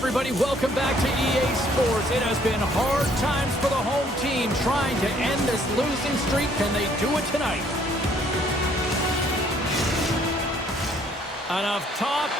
everybody, welcome back to EA Sports. It has been hard times for the home team trying to end this losing streak. Can they do it tonight? Enough talk.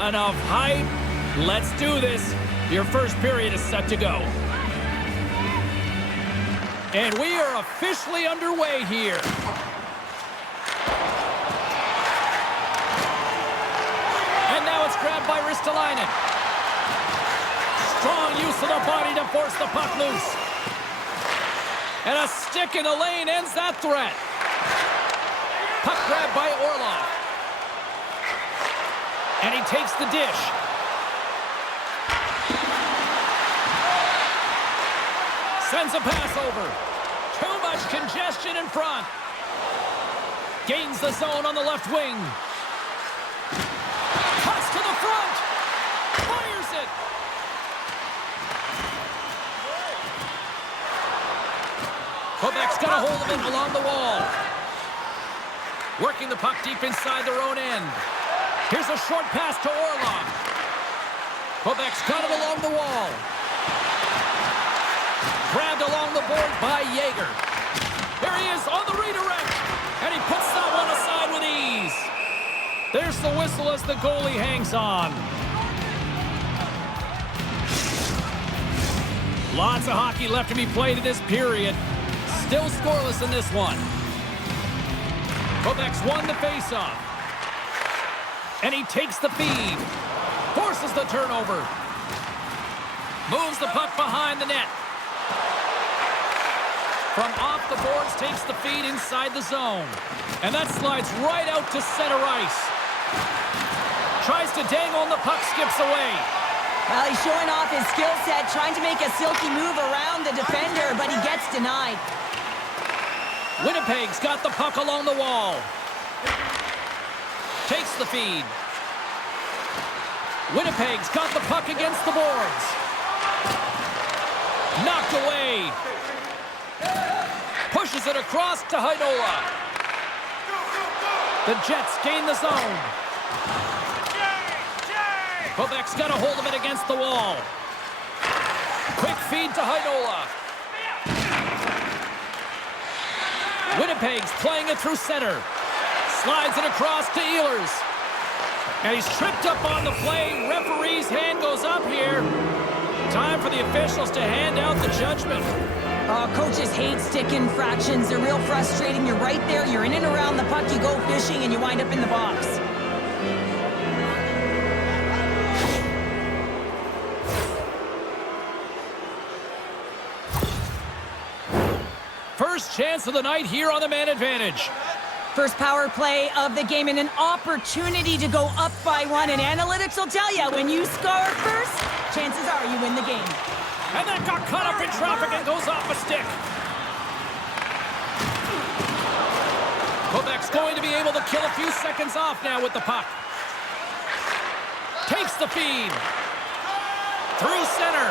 Enough hype. Let's do this. Your first period is set to go. And we are officially underway here. And now it's grabbed by Ristolainen. Strong use of the body to force the puck loose. And a stick in the lane ends that threat. Puck grabbed by Orlov. And he takes the dish. Sends a pass over. Too much congestion in front. Gains the zone on the left wing. Cuts to the front. Fires it. Quebec's got a hold of it along the wall. Working the puck deep inside their own end. Here's a short pass to Orlov. Quebec's got it along the wall. Grabbed along the board by Jaeger. Here he is on the redirect. the whistle as the goalie hangs on. Lots of hockey left to be played in this period. Still scoreless in this one. Quebec's won the faceoff. And he takes the feed. Forces the turnover. Moves the puck behind the net. From off the boards, takes the feed inside the zone. And that slides right out to center ice. Tries to dangle and the puck skips away. Well, he's showing off his skill set, trying to make a silky move around the defender, but he gets denied. Winnipeg's got the puck along the wall. Takes the feed. Winnipeg's got the puck against the boards. Knocked away. Pushes it across to Heinola. The Jets gain the zone. Quebec's got a hold of it against the wall. Quick feed to Heinola. Winnipeg's playing it through center. Slides it across to Ehlers. And he's tripped up on the play. Referee's hand goes up here. Time for the officials to hand out the judgment. Coaches hate stick infractions. They're real frustrating. You're right there. You're in and around the puck. You go fishing and you wind up in the box. First chance of the night here on the man advantage. First power play of the game and an opportunity to go up by one. And analytics will tell you, when you score first, chances are you win the game. And that got caught up in traffic and goes off a stick. Quebec's going to be able to kill a few seconds off now with the puck. Takes the feed. Through center.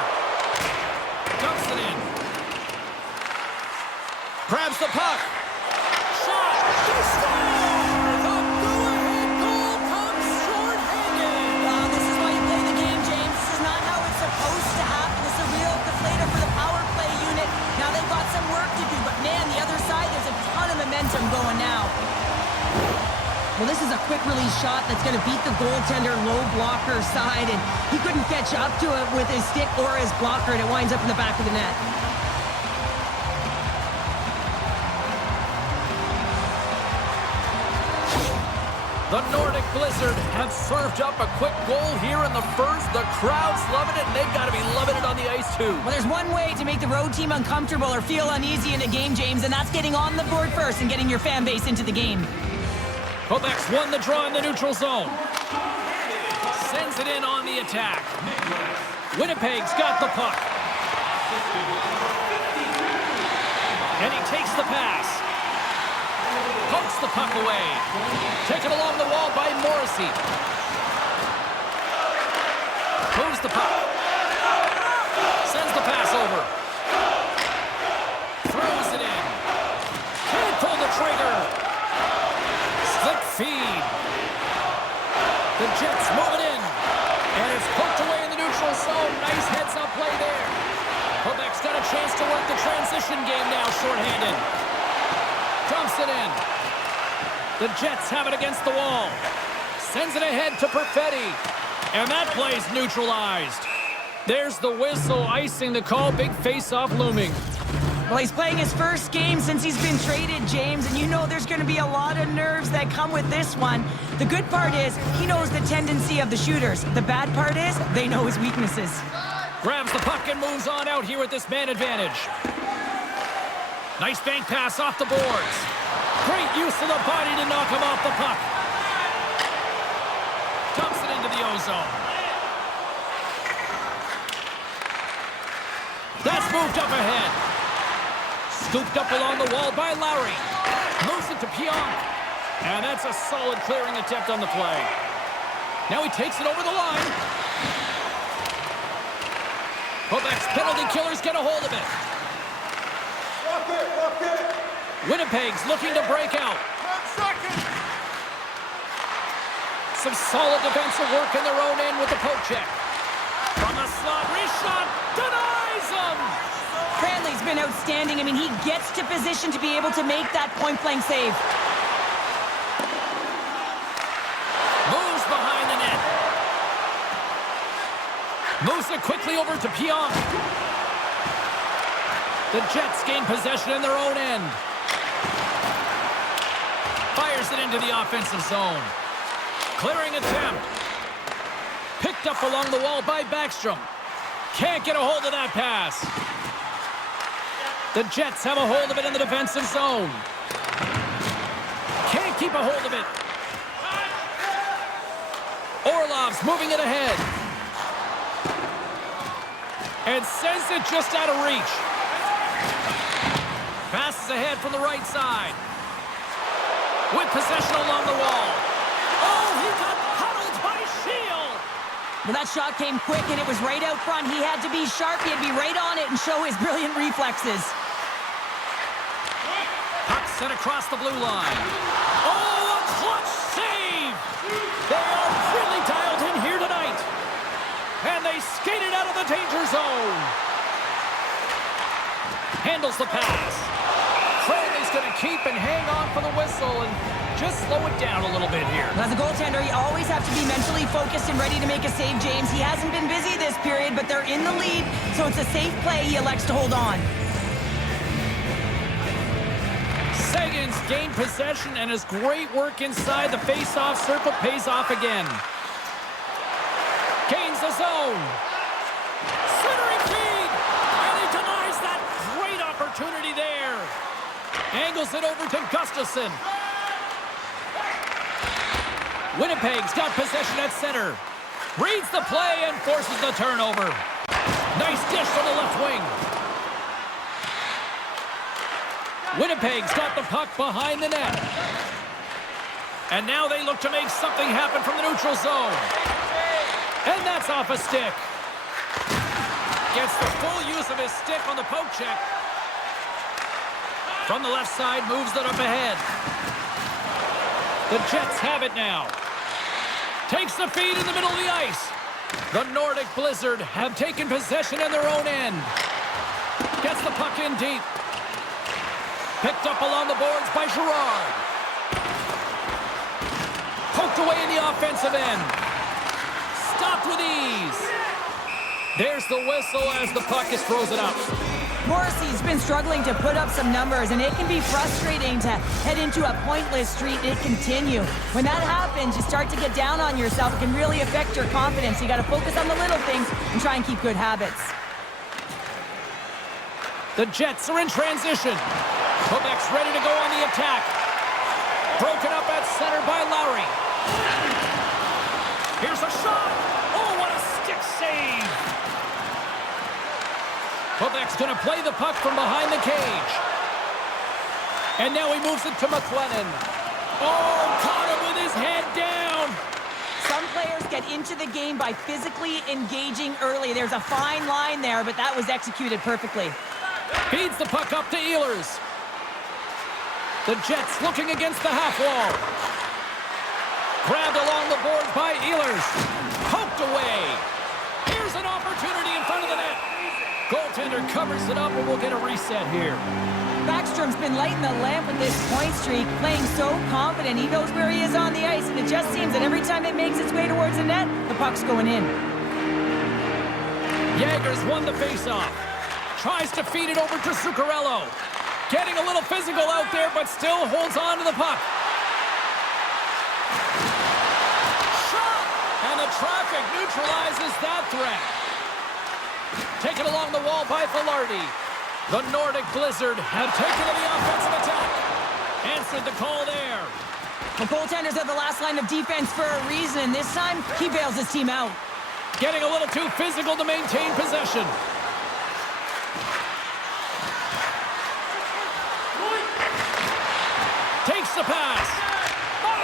Dumps it in. Grabs the puck. Shot. He scores! A go-ahead goal comes short-handed. This is why you play the game, James. This is not how it's supposed to happen. This is a real deflator for the power play unit. Now they've got some work to do, but man, the other side, there's a ton of momentum going now. Well, this is a quick release shot that's going to beat the goaltender low blocker side, and he couldn't catch up to it with his stick or his blocker, and it winds up in the back of the net. The Nordic Blizzard have served up a quick goal here in the first. The crowd's loving it, and they've got to be loving it on the ice, too. Well, there's one way to make the road team uncomfortable or feel uneasy in a game, James, and that's getting on the board first and getting your fan base into the game. Quebec's won the draw in the neutral zone. Sends it in on the attack. Winnipeg's got the puck. And he takes the pass. Pokes the puck away. Taken along the wall by Morrissey. Moves the puck. Sends the pass over. Throws it in. Can't pull the trigger. Slick feed. The Jets move it in. And it's poked away in the neutral zone. Nice heads-up play there. Quebec's got a chance to work the transition game now, shorthanded. Dumps it in. The Jets have it against the wall. Sends it ahead to Perfetti. And that play's neutralized. There's the whistle, icing the call. Big face-off looming. Well, he's playing his first game since he's been traded, James, and you know there's going to be a lot of nerves that come with this one. The good part is he knows the tendency of the shooters. The bad part is they know his weaknesses. Grabs the puck and moves on out here with this man advantage. Nice bank pass off the boards. Great use of the body to knock him off the puck. Dumps it into the ozone. That's moved up ahead. Scooped up along the wall by Lowry. Moves it to Pionk. And that's a solid clearing attempt on the play. Now he takes it over the line. Quebec's penalty killers get a hold of it. Winnipeg's looking to break out. Some solid defensive work in their own end with the poke check. From the slot, wrist shot, denies him! Cranley's been outstanding. I mean, he gets to position to be able to make that point-blank save. Moves Moves it quickly over to Pionk. The Jets gain possession in their own end. Fires it into the offensive zone. Clearing attempt. Picked up along the wall by Backstrom. Can't get a hold of that pass. The Jets have a hold of it in the defensive zone. Can't keep a hold of it. Orlov's moving it ahead. And sends it just out of reach. Passes ahead from the right side. With possession along the wall. Oh, he got huddled by Shield. Well, that shot came quick, and it was right out front. He had to be sharp. He had to be right on it and show his brilliant reflexes. Puck sent across the blue line. Oh, a clutch save! They are really dialed in here tonight. And they skated out of the danger zone. Handles the pass. Crowley's going to keep and hang on for the whistle and just slow it down a little bit here. As a goaltender, you always have to be mentally focused and ready to make a save, James. He hasn't been busy this period, but they're in the lead, so it's a safe play. He elects to hold on. Sagan's gained possession, and his great work inside the face-off circle pays off again. Gains the zone. Centering feed, and he denies that great opportunity there. Angles it over to Gustafsson. Winnipeg's got possession at center. Reads the play and forces the turnover. Nice dish from the left wing. Winnipeg's got the puck behind the net. And now they look to make something happen from the neutral zone. And that's off a stick. Gets the full use of his stick on the poke check. From the left side, moves it up ahead. The Jets have it now. Takes the feed in the middle of the ice. The Nordic Blizzard have taken possession in their own end. Gets the puck in deep. Picked up along the boards by Girard. Poked away in the offensive end. Stopped with ease. There's the whistle as the puck is frozen up. Morrissey's been struggling to put up some numbers, and it can be frustrating to head into a pointless streak and continue. When that happens, you start to get down on yourself. It can really affect your confidence. You got to focus on the little things and try and keep good habits. The Jets are in transition. Quebec's ready to go on the attack. Broken up at center by Lowry. Here's a shot. Oh, what a stick save. Quebec's going to play the puck from behind the cage. And now he moves it to McLennan. Oh, caught him with his head down. Some players get into the game by physically engaging early. There's a fine line there, but that was executed perfectly. Feeds the puck up to Ehlers. The Jets looking against the half wall. Grabbed along the board by Ehlers. Poked away. Here's an opportunity in front of the net. Goaltender covers it up, and we'll get a reset here. Backstrom's been lighting the lamp with this point streak, playing so confident. He knows where he is on the ice, and it just seems that every time it makes its way towards the net, the puck's going in. Jagger's won the faceoff. Tries to feed it over to Zuccarello. Getting a little physical out there, but still holds on to the puck. Shot! And the traffic neutralizes that threat. Taken along the wall by Velarde. The Nordic Blizzard have taken to the offensive attack. Answered the call there. The goaltenders are the last line of defense for a reason. This time, he bails his team out. Getting a little too physical to maintain possession. Takes the pass. My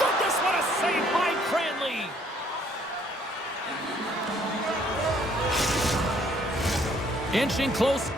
goodness, what a save by Cranley. Inching close.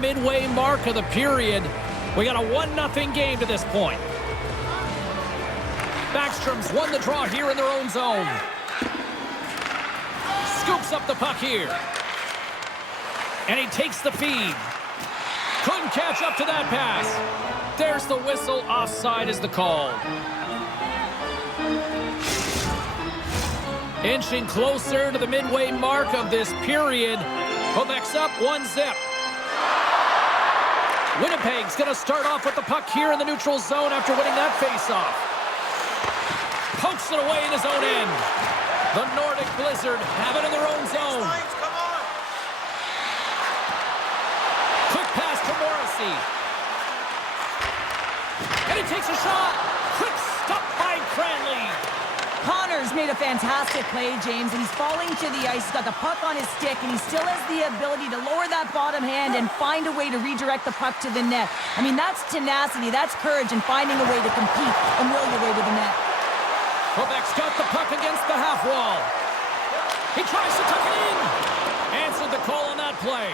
midway mark of the period. We got a 1-0 game to this point. Backstrom's won the draw here in their own zone. Scoops up the puck here. And he takes the feed. Couldn't catch up to that pass. There's the whistle. Offside is the call. Inching closer to the midway mark of this period. Quebec's up 1-0. Winnipeg's going to start off with the puck here in the neutral zone after winning that faceoff. Pokes it away in his own end. The Nordic Blizzard have it in their own zone. Quick pass to Morrissey. And he takes a shot. Quick stop by Cranley. Connor's made a fantastic play, James, and he's falling to the ice. He's got the puck on his stick, and he still has the ability to lower that bottom hand and find a way to redirect the puck to the net. I mean, that's tenacity, that's courage, and finding a way to compete and will your way to the net. Quebec's got the puck against the half wall. He tries to tuck it in. Answered the call on that play.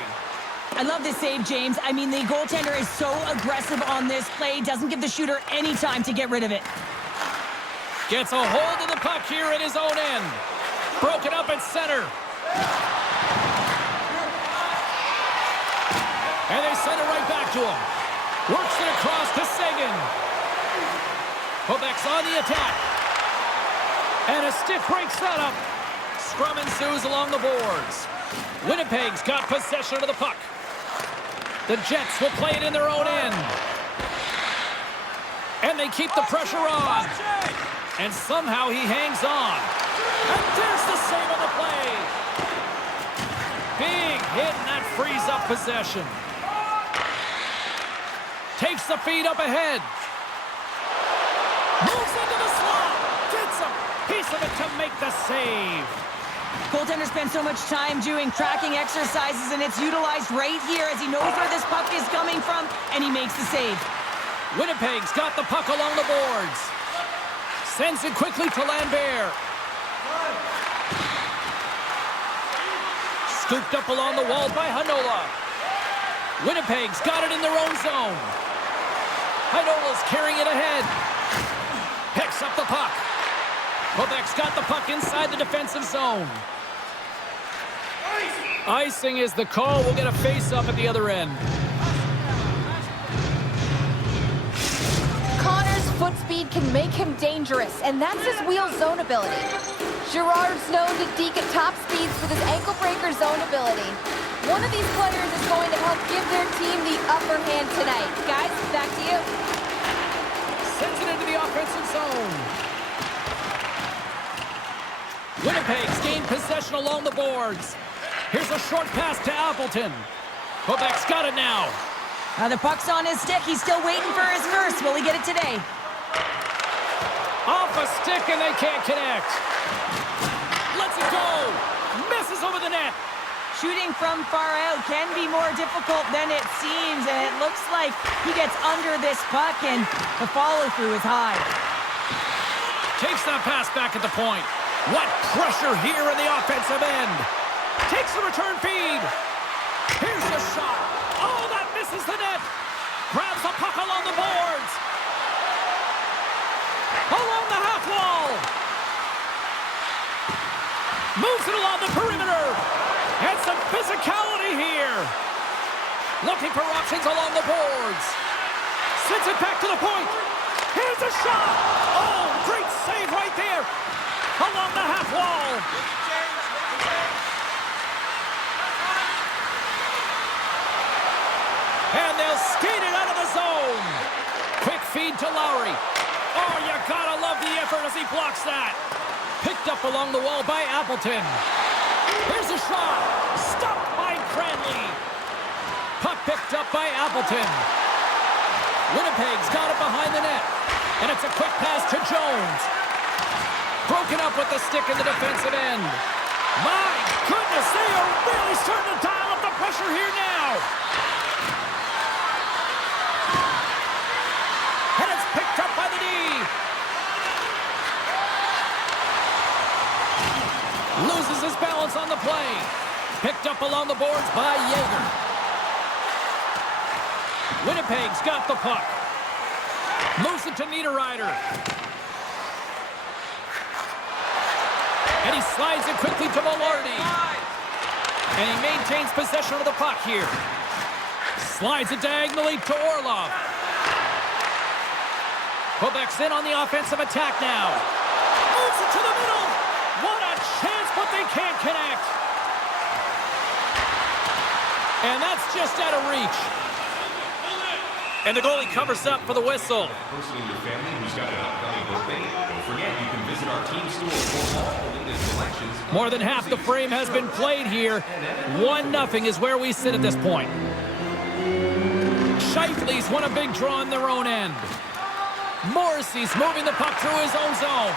I love this save, James. I mean, the goaltender is so aggressive on this play, doesn't give the shooter any time to get rid of it. Gets a hold of the puck here in his own end. Broken up at center. And they send it right back to him. Works it across to Saison. Quebec's on the attack. And a stiff breaks that up. Scrum ensues along the boards. Winnipeg's got possession of the puck. The Jets will play it in their own end. And they keep the pressure on. And somehow he hangs on. And there's the save on the play. Big hit, and that frees up possession. Takes the feed up ahead. Moves into the slot. Gets a piece of it to make the save. Goaltender spends so much time doing tracking exercises, and it's utilized right here as he knows where this puck is coming from, and he makes the save. Winnipeg's got the puck along the boards. Sends it quickly to Lambert. Scooped up along the wall by Hanola. Winnipeg's got it in their own zone. Hanola's carrying it ahead. Picks up the puck. Quebec's got the puck inside the defensive zone. Icing is the call. We'll get a face-up at the other end. Connor's foot speed can make him dangerous, and that's his wheel zone ability. Girard's known to deke at top speeds with his ankle breaker zone ability. One of these players is going to help give their team the upper hand tonight. Guys, back to you. Sends it into the offensive zone. Winnipeg's gained possession along the boards. Here's a short pass to Appleton. Quebec's got it now. Now the puck's on his stick. He's still waiting for his first. Will he get it today? Off a stick, and they can't connect. Lets it go. Misses over the net. Shooting from far out can be more difficult than it seems, and it looks like he gets under this puck, and the follow-through is high. Takes that pass back at the point. What pressure here in the offensive end. Takes the return feed. Here's the shot. Oh, that misses the net. Grabs the puck along the boards. Along the half wall. Moves it along the perimeter. And some physicality here. Looking for options along the boards. Sends it back to the point. Here's a shot. Oh, great save right there. Along the half wall. And they'll skate it out of the zone. Quick feed to Lowry. Oh, you gotta love the effort as he blocks that. Picked up along the wall by Appleton. Here's a shot. Stopped by Cranley. Puck picked up by Appleton. Winnipeg's got it behind the net. And it's a quick pass to Jones. Broken up with the stick in the defensive end. My goodness, they are really starting to dial up the pressure here now. And it's picked up by the D. Loses his balance on the play. Picked up along the boards by Yeager. Winnipeg's got the puck. Moves it to Niederreiter. And he slides it quickly to Velarde. And he maintains possession of the puck here. Slides it diagonally to Orlov. Quebec's in on the offensive attack now. Moves it to the middle. What a chance, but they can't connect. And that's just out of reach. And the goalie covers up for the whistle. Person in your family who's got an upcoming birthday, don't forget you can visit our team store for all the latest selections. More than half the frame has been played here. 1-0 is where we sit at this point. S.O.A.C.J's won a big draw in their own end. Morrissey's moving the puck through his own zone.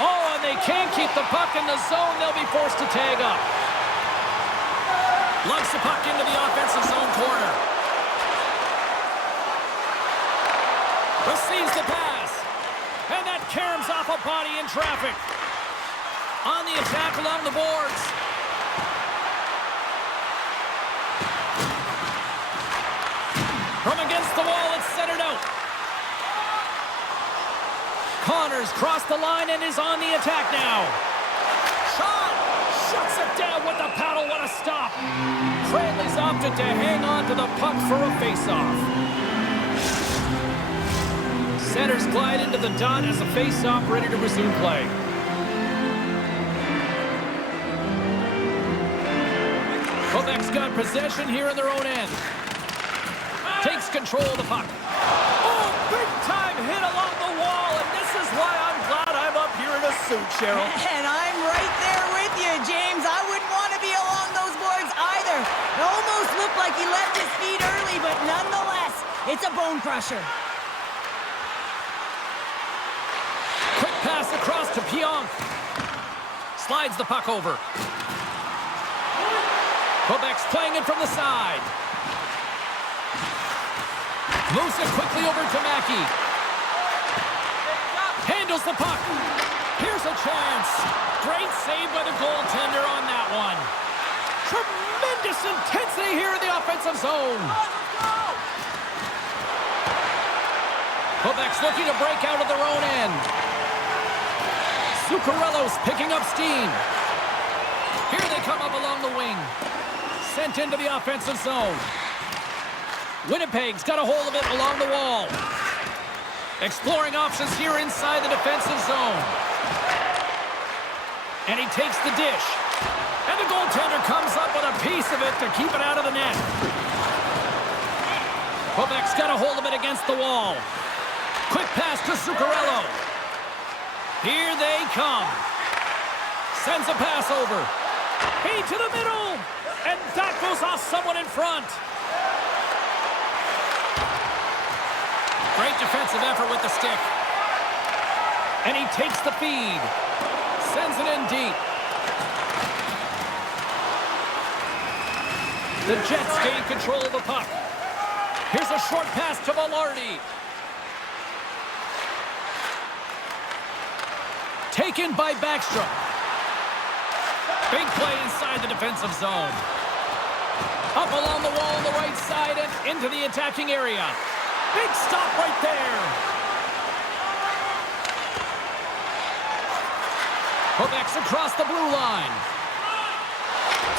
Oh, and they can't keep the puck in the zone. They'll be forced to tag up. Lugs the puck into the offensive zone corner. Receives the pass. And that caroms off a body in traffic. On the attack along the boards. From against the wall, it's centered out. Connors crossed the line and is on the attack now. Shot! Shuts it down with the paddle. What a stop. Cranley's opted to hang on to the puck for a face-off. Centers glide into the dot as a face-off ready to resume play. Quebec's got possession here in their own end. Takes control of the puck. Oh, big-time hit along the wall, and this is why I'm glad I'm up here in a suit, Cheryl. And I'm right there with you, James. I wouldn't want to be along those boards either. It almost looked like he left his feet early, but nonetheless, it's a bone crusher. Quick pass across to Pionk. Slides the puck over. Quebec's playing it from the side. Moves it quickly over to Mackey. Handles the puck. Here's a chance. Great save by the goaltender on that one. Tremendous intensity here in the offensive zone. Quebec's looking to break out of their own end. Zuccarello's picking up steam. Here they come up along the wing. Sent into the offensive zone. Winnipeg's got a hold of it along the wall. Exploring options here inside the defensive zone. And he takes the dish. And the goaltender comes up with a piece of it to keep it out of the net. Quebec's got a hold of it against the wall. Quick pass to Zuccarello. Here they come. Sends a pass over. Feed to the middle. And that goes off someone in front. Great defensive effort with the stick. And he takes the feed. Sends it in deep. The Jets gain control of the puck. Here's a short pass to Velarde. Taken by Backstrom. Big play inside the defensive zone. Up along the wall on the right side and into the attacking area. Big stop right there. Quebec's across the blue line.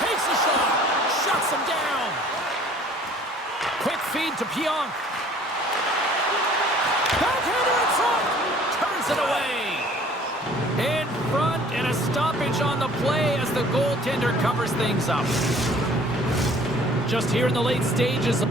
Takes a shot. Shuts him down. Quick feed to Pionk. Backhander in front. Turns it away. In front and a stoppage on the play as the goaltender covers things up. Just here in the late stages.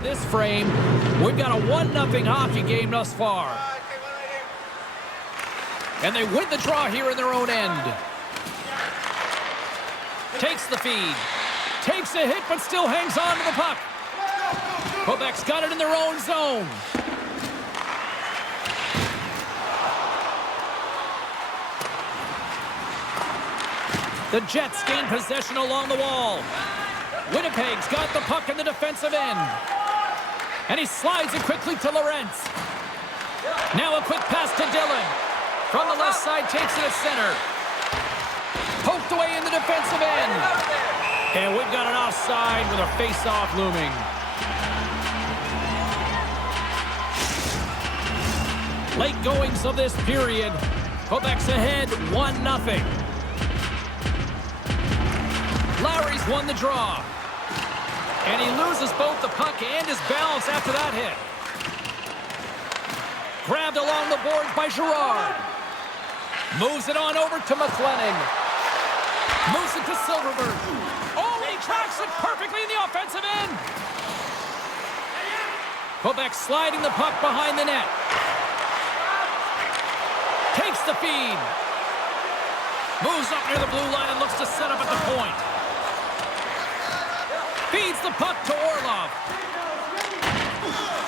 of this frame, we've got a 1-0 hockey game thus far. And they win the draw here in their own end. Takes the feed. Takes a hit, but still hangs on to the puck. Quebec's got it in their own zone. The Jets gain possession along the wall. Winnipeg's got the puck in the defensive end. And he slides it quickly to Lorentz. Now a quick pass to Dillon. From the left side, takes it at center. Poked away in the defensive end. And we've got an offside with a face-off looming. Late goings of this period. Quebec's ahead 1-0. Lowry's won the draw. And he loses both the puck and his balance after that hit. Grabbed along the boards by Girard. Moves it on over to McLennan. Moves it to Silverberg. Oh, he tracks it perfectly in the offensive end. Quebec sliding the puck behind the net. Takes the feed. Moves up near the blue line and looks to set up at the point. Feeds the puck to Orlov.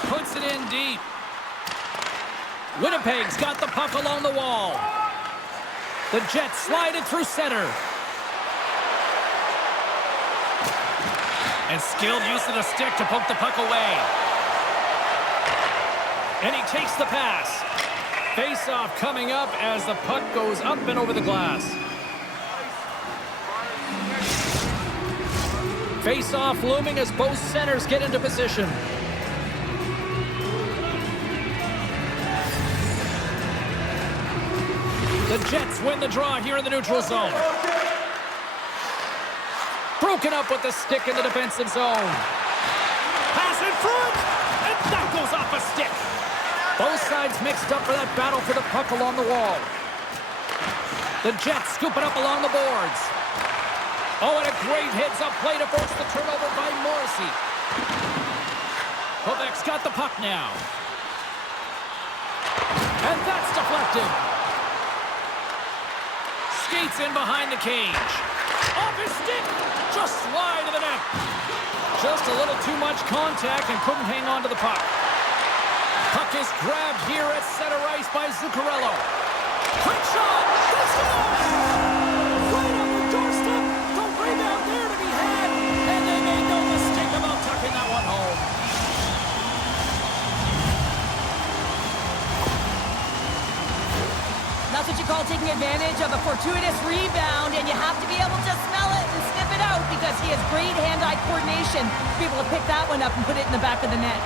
Puts it in deep. Winnipeg's got the puck along the wall. The Jets slide it through center. And skilled use of the stick to poke the puck away. And he takes the pass. Face-off coming up as the puck goes up and over the glass. Face-off looming as both centers get into position. The Jets win the draw here in the neutral zone. Broken up with the stick in the defensive zone. Pass in front, and that goes off a stick. Both sides mixed up for that battle for the puck along the wall. The Jets scoop it up along the boards. Oh, and a great heads-up play to force the turnover by Morrissey. Quebec's got the puck now. And that's deflected. Skates in behind the cage. Off his stick. Just wide of the net. Just a little too much contact and couldn't hang on to the puck. Puck is grabbed here at center ice by Zuccarello. Quick shot. Let's go! Right on the doorstep. The rebound there to be had. And they made no mistake about tucking that one home. That's what you call taking advantage of a fortuitous rebound, and you have to be able to smell it and sniff it out because he has great hand-eye coordination to be able to pick that one up and put it in the back of the net.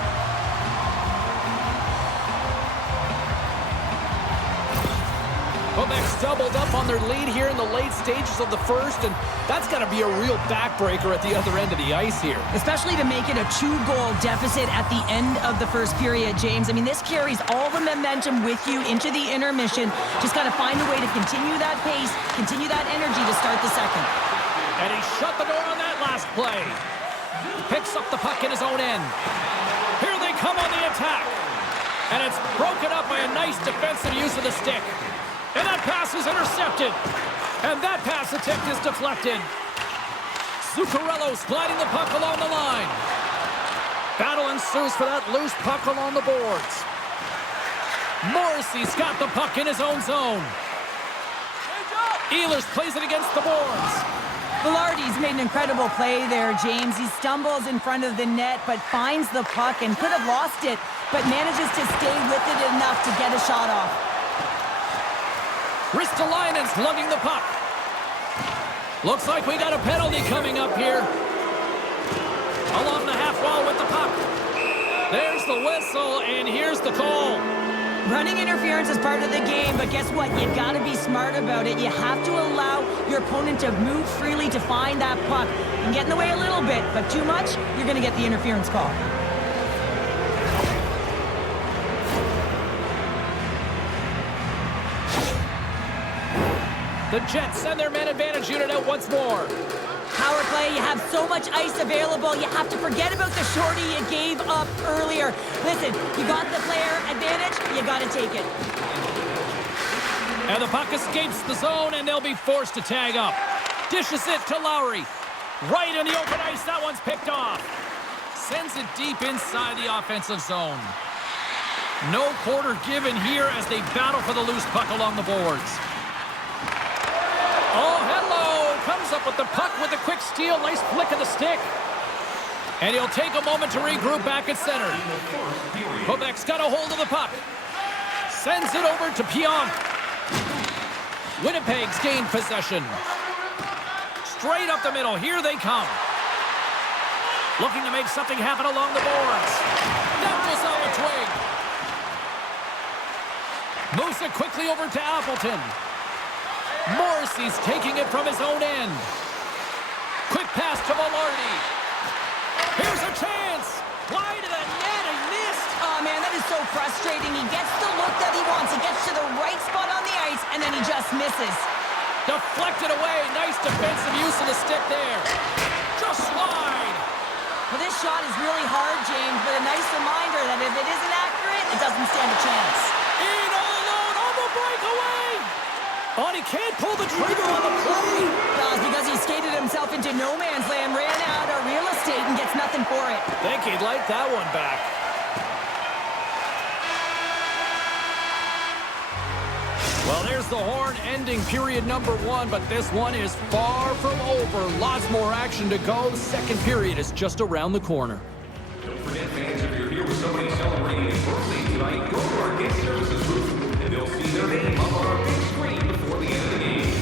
Quebec's doubled up on their lead here in the late stages of the first, and that's got to be a real backbreaker at the other end of the ice here. Especially to make it a 2-goal deficit at the end of the first period, James. I mean, this carries all the momentum with you into the intermission. Just got to find a way to continue that pace, continue that energy to start the second. And he shut the door on that last play. Picks up the puck in his own end. Here they come on the attack. And it's broken up by a nice defensive use of the stick. And that pass is intercepted. And that pass attempt is deflected. Zuccarello sliding the puck along the line. Battle ensues for that loose puck along the boards. Morrissey's got the puck in his own zone. Ehlers plays it against the boards. Velarde's made an incredible play there, James. He stumbles in front of the net, but finds the puck and could have lost it, but manages to stay with it enough to get a shot off. Ristolainen's lugging the puck. Looks like we got a penalty coming up here. Along the half wall with the puck. There's the whistle, and here's the call. Running interference is part of the game, but guess what? You got to be smart about it. You have to allow your opponent to move freely to find that puck. You can get in the way a little bit, but too much, you're going to get the interference call. The Jets send their man advantage unit out once more. Power play, you have so so much ice available. You have to forget about the shorty you gave up earlier. Listen, you got the player advantage, you got to take it. And the puck escapes the zone, and they'll be forced to tag up. Dishes it to Lowry. Right in the open ice, that one's picked off. Sends it deep inside the offensive zone. No quarter given here as they battle for the loose puck along the boards. Oh, hello! Comes up with the puck with a quick steal. Nice flick of the stick. And he'll take a moment to regroup back at center. Quebec's got a hold of the puck. Sends it over to Pionk. Winnipeg's gained possession. Straight up the middle. Here they come. Looking to make something happen along the boards. That was off a twig. Moves it quickly over to Appleton. Morrissey's taking it from his own end. Quick pass to Velarde. Here's a chance. Wide of the net and missed. Oh, man, that is so frustrating. He gets the look that he wants. He gets to the right spot on the ice, and then he just misses. Deflected away. Nice defensive use of the stick there. Just wide. Well, this shot is really hard, James, but a nice reminder that if it isn't accurate, it doesn't stand a chance. In alone on the breakaway. Oh, and he can't pull the trigger on the play. Well, it's because he skated himself into no man's land, ran out of real estate, and gets nothing for it. Think he'd like that one back. Well, there's the horn ending period number 1, but this one is far from over. Lots more action to go. Second period is just around the corner. Don't forget, fans, if you're here with somebody celebrating a birthday tonight, go to our guest services booth, and they'll see their name up on our big screen before the end of the game.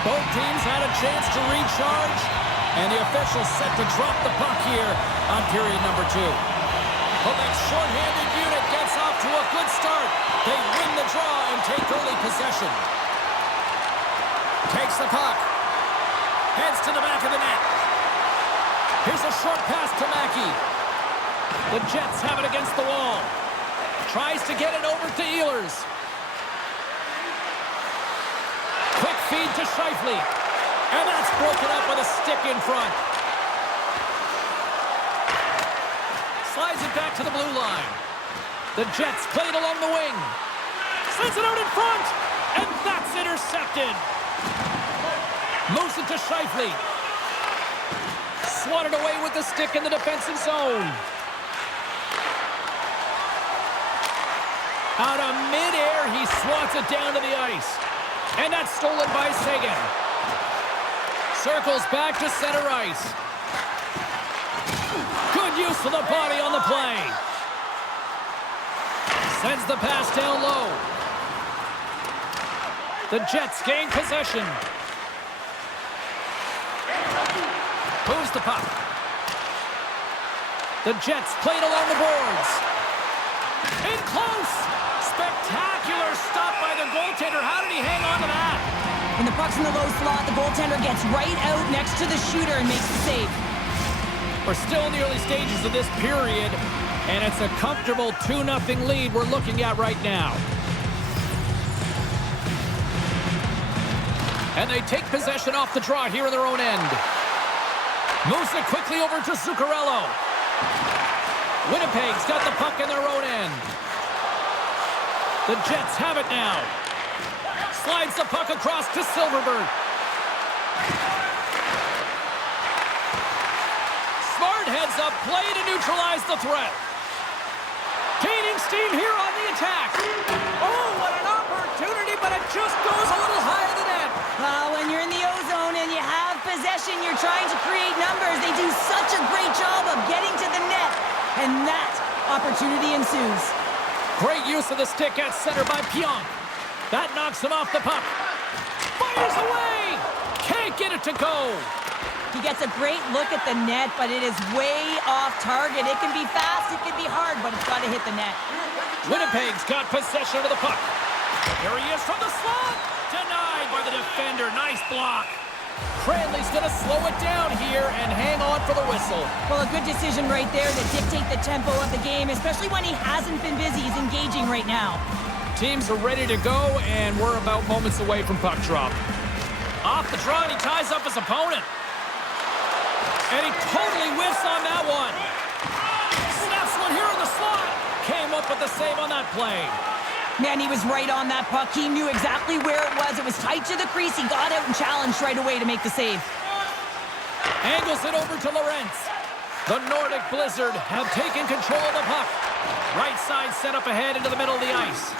Both teams had a chance to recharge, and the official set to drop the puck here on period number 2. Quebec's shorthanded unit gets off to a good start. They win the draw and take early possession. Takes the puck. Heads to the back of the net. Here's a short pass to Mackey. The Jets have it against the wall. Tries to get it over to Ehlers. Quick feed to S.O.A.C.J.V. And that's broken up with a stick in front. Slides it back to the blue line. The Jets play it along the wing. Sends it out in front. And that's intercepted. Moves it to S.O.A.C.J.V. Swatted away with the stick in the defensive zone. Out of midair, he swats it down to the ice. And that's stolen by Saison. Circles back to center ice. Good use of the body on the play. Sends the pass down low. The Jets gain possession. Moves the puck. The Jets played along the boards. In close. Spectacular stop by the goaltender. How did he hang on to that? When the puck's in the low slot, the goaltender gets right out next to the shooter and makes the save. We're still in the early stages of this period, and it's a comfortable 2-0 lead we're looking at right now. And they take possession off the draw here in their own end. Moves it quickly over to Zuccarello. Winnipeg's got the puck in their own end. The Jets have it now. Slides the puck across to Silverberg. Smart heads up play to neutralize the threat. Gaining steam here on the attack. Oh, what an opportunity, but it just goes a little higher than that. When you're in the O-zone and you have possession, you're trying to create numbers. They do such a great job of getting to the net. And that opportunity ensues. Great use of the stick at center by Pionk. That knocks him off the puck. Fires away! Can't get it to go. He gets a great look at the net, but it is way off target. It can be fast, it can be hard, but it's got to hit the net. Winnipeg's got possession of the puck. Here he is from the slot. Denied by the defender. Nice block. Cranley's going to slow it down here and hang on for the whistle. Well, a good decision right there to dictate the tempo of the game, especially when he hasn't been busy. He's engaging right now. Teams are ready to go, and we're about moments away from puck drop. Off the draw, and he ties up his opponent. And he totally whiffs on that one. Snaps one here in the slot. Came up with the save on that play. Man, he was right on that puck. He knew exactly where it was. It was tight to the crease. He got out and challenged right away to make the save. Angles it over to Lorentz. The Nordic Blizzard have taken control of the puck. Right side set up ahead into the middle of the ice.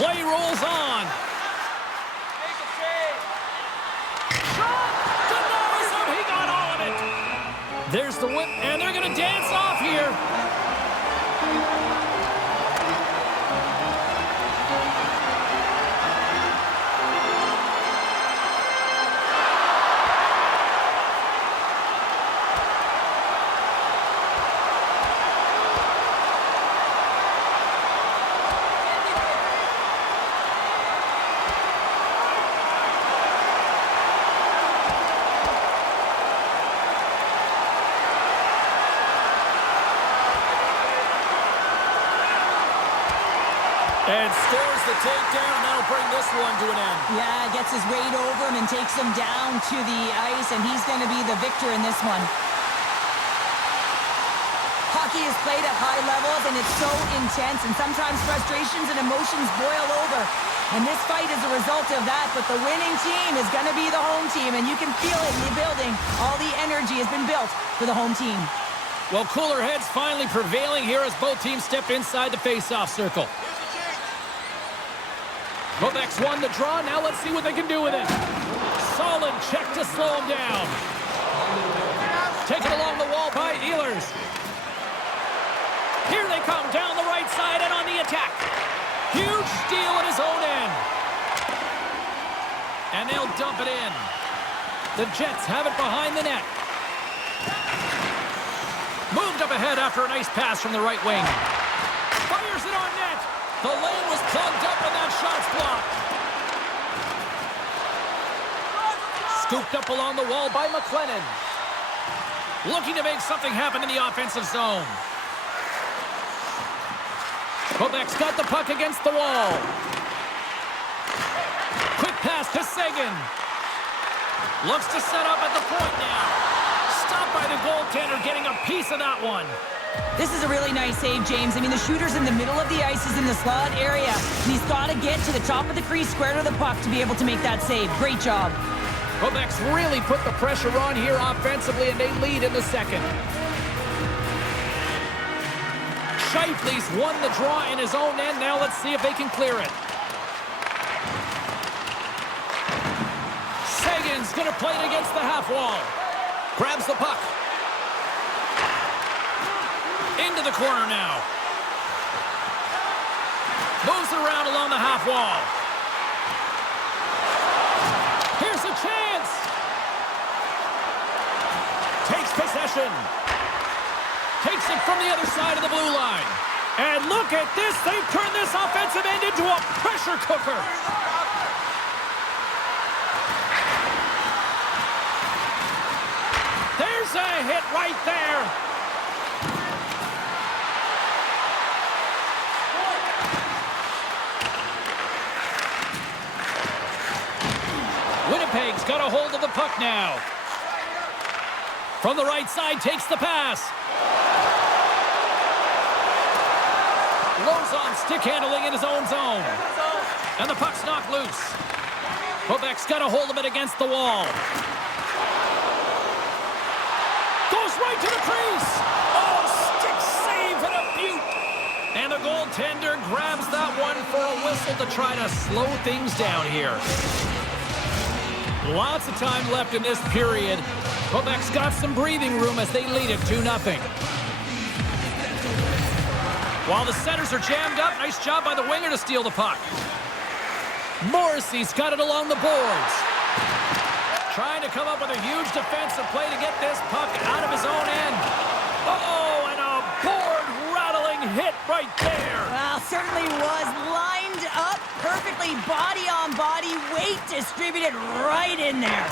Play rolls on. Make a save. Shot! Denies him! He got all of it! There's the whip, and they're going to dance off here. And scores the takedown. That'll bring this one to an end. Yeah, gets his weight over him and takes him down to the ice, and he's going to be the victor in this one. Hockey is played at high levels, and it's so intense, and sometimes frustrations and emotions boil over. And this fight is a result of that, but the winning team is going to be the home team, and you can feel it in the building. All the energy has been built for the home team. Well, cooler heads finally prevailing here as both teams step inside the face-off circle. Quebec's won the draw. Now let's see what they can do with it. Solid check to slow him down. Taken along the wall by Ehlers. Here they come down the right side and on the attack. Huge steal at his own end. And they'll dump it in. The Jets have it behind the net. Moved up ahead after a nice pass from the right wing. Fires it on net. The lane was plugged up and that shot's blocked. Scooped up along the wall by McLennan. Looking to make something happen in the offensive zone. Quebec's got the puck against the wall. Quick pass to Saison. Looks to set up at the point now. Stopped by the goaltender, getting a piece of that one. This is a really nice save, James. I mean, the shooter's in the middle of the ice, is in the slot area. And he's got to get to the top of the crease, square to the puck to be able to make that save. Great job. Quebec's really put the pressure on here offensively, and they lead in the second. S.O.A.C.J's won the draw in his own end. Now let's see if they can clear it. Sagan's going to play it against the half wall. Grabs the puck. Into the corner now. Moves it around along the half wall. Here's a chance. Takes possession. Takes it from the other side of the blue line. And look at this. They've turned this offensive end into a pressure cooker. There's a hit right there. Winnipeg's got a hold of the puck now. From the right side, takes the pass. Saison stick handling in his own zone. And the puck's knocked loose. Quebec's got a hold of it against the wall. Goes right to the crease. Oh, stick save and a beaut. And the goaltender grabs that one for a whistle to try to slow things down here. Lots of time left in this period. Quebec's got some breathing room as they lead it 2-0. While the centers are jammed up, nice job by the winger to steal the puck. Morrissey's got it along the boards. Trying to come up with a huge defensive play to get this puck out of his own end. Oh, and a board-rattling hit right there. Well, certainly was lined up perfectly, body on body, weight distributed right in there.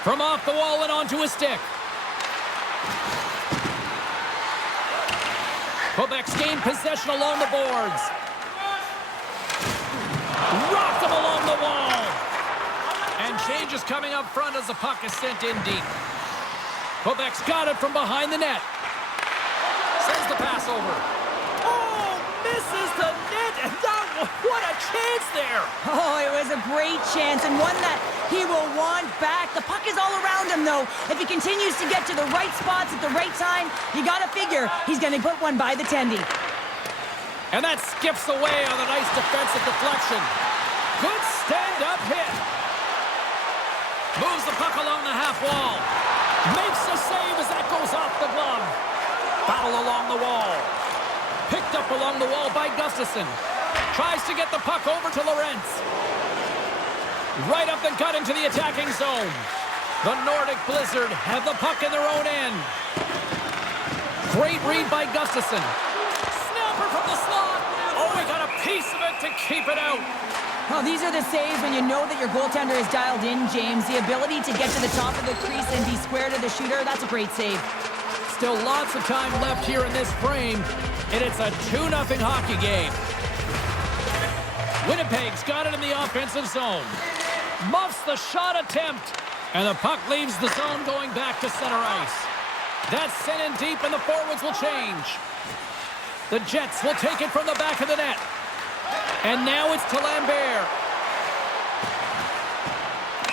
From off the wall and onto a stick. Quebec's gained possession along the boards. Rocked him along the wall. And changes coming up front as the puck is sent in deep. Quebec's got it from behind the net. Sends the pass over. Oh, misses the net. And what a chance there. Oh, it was a great chance and one that he will want back. The puck is all around him, though. If he continues to get to the right spots at the right time, you got to figure he's going to put one by the tendy. And that skips away on a nice defensive deflection. Good stand-up hit. Moves the puck along the half wall. Makes a save as that goes off the glove. Battle along the wall. Picked up along the wall by Gustafsson. Tries to get the puck over to Lorentz. Right up the gut into the attacking zone. The Nordic Blizzard have the puck in their own end. Great read by Gustafsson. Snapper from the slot. Oh, he got a piece of it to keep it out. Oh, these are the saves when you know that your goaltender is dialed in, James. The ability to get to the top of the crease and be square to the shooter, that's a great save. Still lots of time left here in this frame, and it's a 2-0 hockey game. Winnipeg's got it in the offensive zone. Muffs the shot attempt, and the puck leaves the zone going back to center ice. That's sent in deep, and the forwards will change. The Jets will take it from the back of the net. And now it's to Lambert.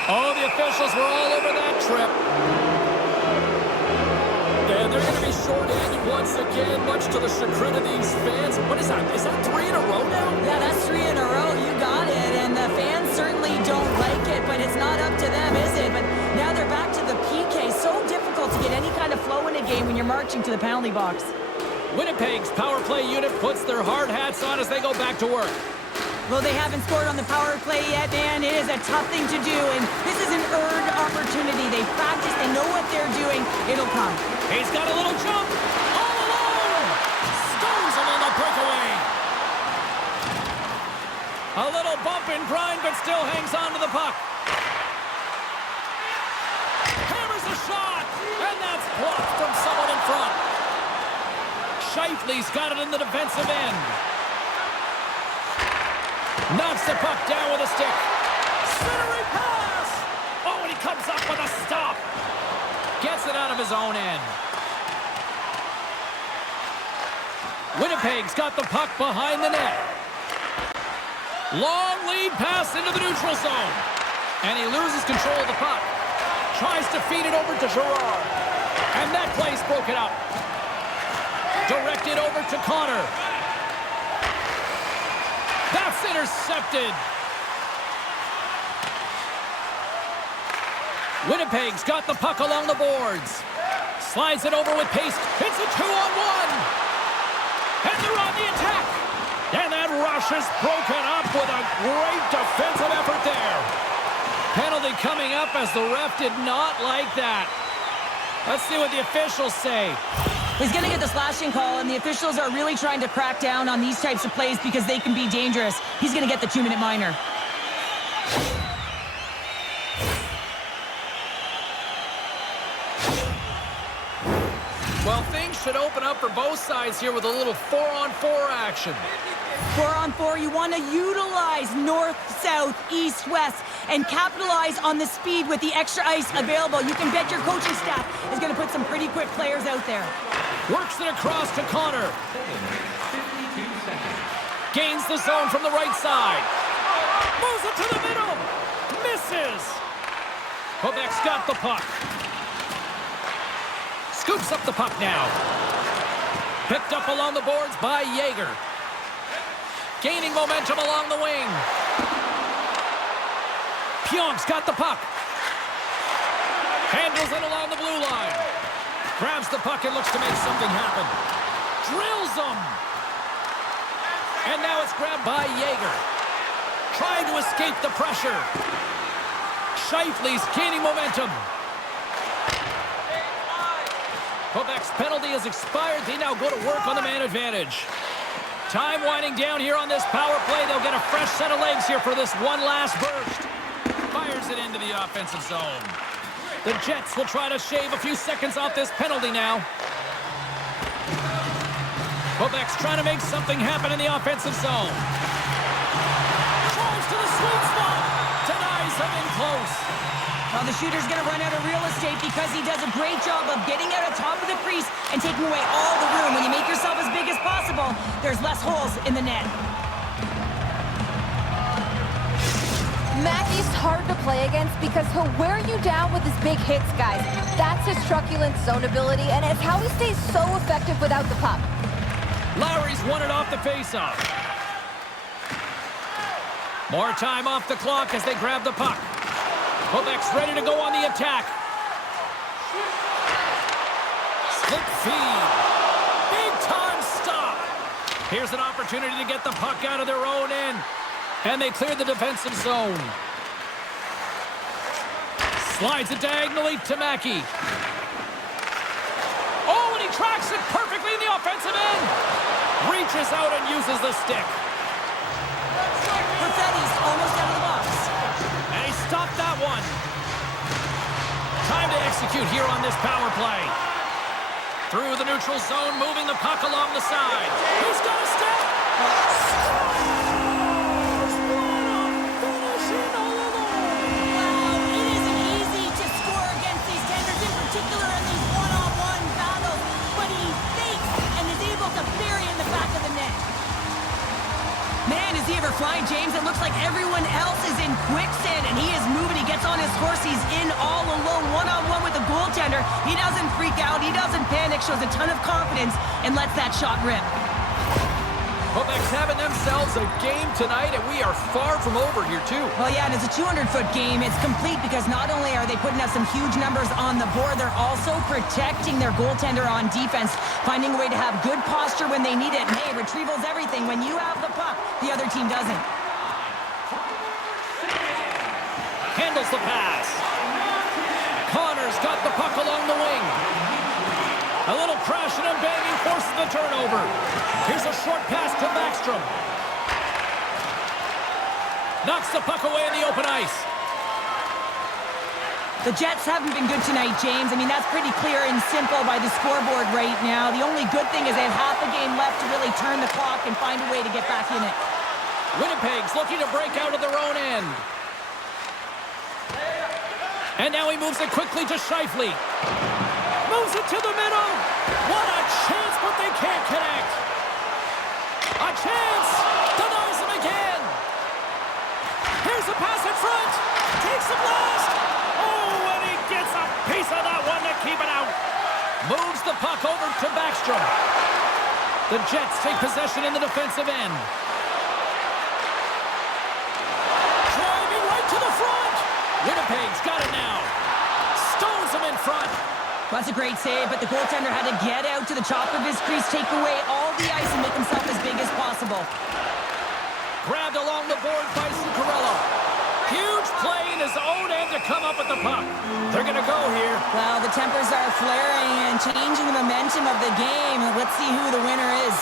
Oh, the officials were all over that trip. And they're going to be short-handed once again, much to the chagrin of these fans. What is that? Is that 3 in a row now? Yeah, that's 3 in a row. You got it. And the fans certainly don't like it, but it's not up to them, is it? But now they're back to the PK. So difficult to get any kind of flow in a game when you're marching to the penalty box. Winnipeg's power play unit puts their hard hats on as they go back to work. Well, they haven't scored on the power play yet, man. It is a tough thing to do, and this is an earned opportunity. They practice, they know what they're doing. It'll come. He's got a little jump. All alone. Stones him on the breakaway. A little bump and grind, but still hangs on to the puck. Hammers a shot, and that's blocked from someone in front. S.O.A.C.J.V's got it in the defensive end. Knocks the puck down with a stick. Centering pass. Oh, and he comes up with a stop. Gets it out of his own end. Winnipeg's got the puck behind the net. Long lead pass into the neutral zone. And he loses control of the puck. Tries to feed it over to Girard. And that play's broken up. Directed over to Connor. That's intercepted. Winnipeg's got the puck along the boards. Slides it over with pace. It's a 2-on-1. And they're on the attack. And that rush is broken up with a great defensive effort there. Penalty coming up as the ref did not like that. Let's see what the officials say. He's going to get the slashing call, and the officials are really trying to crack down on these types of plays because they can be dangerous. He's going to get the 2-minute minor. Well, things should open up for both sides here with a little 4-on-4 action. 4-on-4, you want to utilize north, south, east, west, and capitalize on the speed with the extra ice available. You can bet your coaching staff is going to put some pretty quick players out there. Works it across to Connor. Gains the zone from the right side. Moves it to the middle. Misses. Quebec's got the puck. Scoops up the puck now. Picked up along the boards by Jaeger. Gaining momentum along the wing. Pionk's got the puck. Handles it along the blue line. Grabs the puck and looks to make something happen. Drills him. And now it's grabbed by Jaeger. Trying to escape the pressure. S.O.A.C.J's gaining momentum. Quebec's penalty has expired. They now go to work on the man advantage. Time winding down here on this power play. They'll get a fresh set of legs here for this one last burst. Fires it into the offensive zone. The Jets will try to shave a few seconds off this penalty now. Quebec's trying to make something happen in the offensive zone. Tries to the sweet spot. Denies him in close. Well, the shooter's going to run out of real estate because he does a great job of getting out of top of the crease and taking away all the room. When you make yourself as big as possible, there's less holes in the net. Mackey's hard to play against because he'll wear you down with his big hits, guys. That's his truculent zone ability, and it's how he stays so effective without the puck. Lowry's won it off the faceoff. More time off the clock as they grab the puck. Quebec's ready to go on the attack. Slip feed. Big time stop. Here's an opportunity to get the puck out of their own end. And they clear the defensive zone. Slides it diagonally to Mackey. Oh, and he tracks it perfectly in the offensive end. Reaches out and uses the stick. Perfetti's almost out of the box. And he stopped that one. Time to execute here on this power play. Through the neutral zone, moving the puck along the side. He's got a stick. Flying James, it looks like everyone else is in quicksand, and he is moving. He gets on his horse. He's in all alone, one-on-one with the goaltender. He doesn't freak out. He doesn't panic. Shows a ton of confidence and lets that shot rip. Quebec's having themselves a game tonight, and we are far from over here, too. Well, yeah, and it's a 200-foot game. It's complete because not only are they putting up some huge numbers on the board, they're also protecting their goaltender on defense, finding a way to have good posture when they need it. And, hey, retrieval's everything. When you have the puck, the other team doesn't. handles the pass. Connor's got the puck along the wing. A little crashing and banging forces the turnover. Here's a short pass to Backstrom. Knocks the puck away in the open ice. The Jets haven't been good tonight, James. I mean, that's pretty clear and simple by the scoreboard right now. The only good thing is they have half a game left to really turn the clock and find a way to get back in it. Winnipeg's looking to break out of their own end. And now he moves it quickly to Scheifele. Moves it to the middle. What a chance, but they can't connect. A chance. Denies him again. Here's a pass in front. Takes the blast. Oh, and he gets a piece of that one to keep it out. Moves the puck over to Backstrom. The Jets take possession in the defensive end. Driving right to the front. Winnipeg's got it now. Stones him in front. That's a great save, but the goaltender had to get out to the top of his crease, take away all the ice, and make himself as big as possible. Grabbed along the board by Zuccarello. Huge play in his own end to come up with the puck. They're going to go here. Well, the tempers are flaring and changing the momentum of the game. Let's see who the winner is.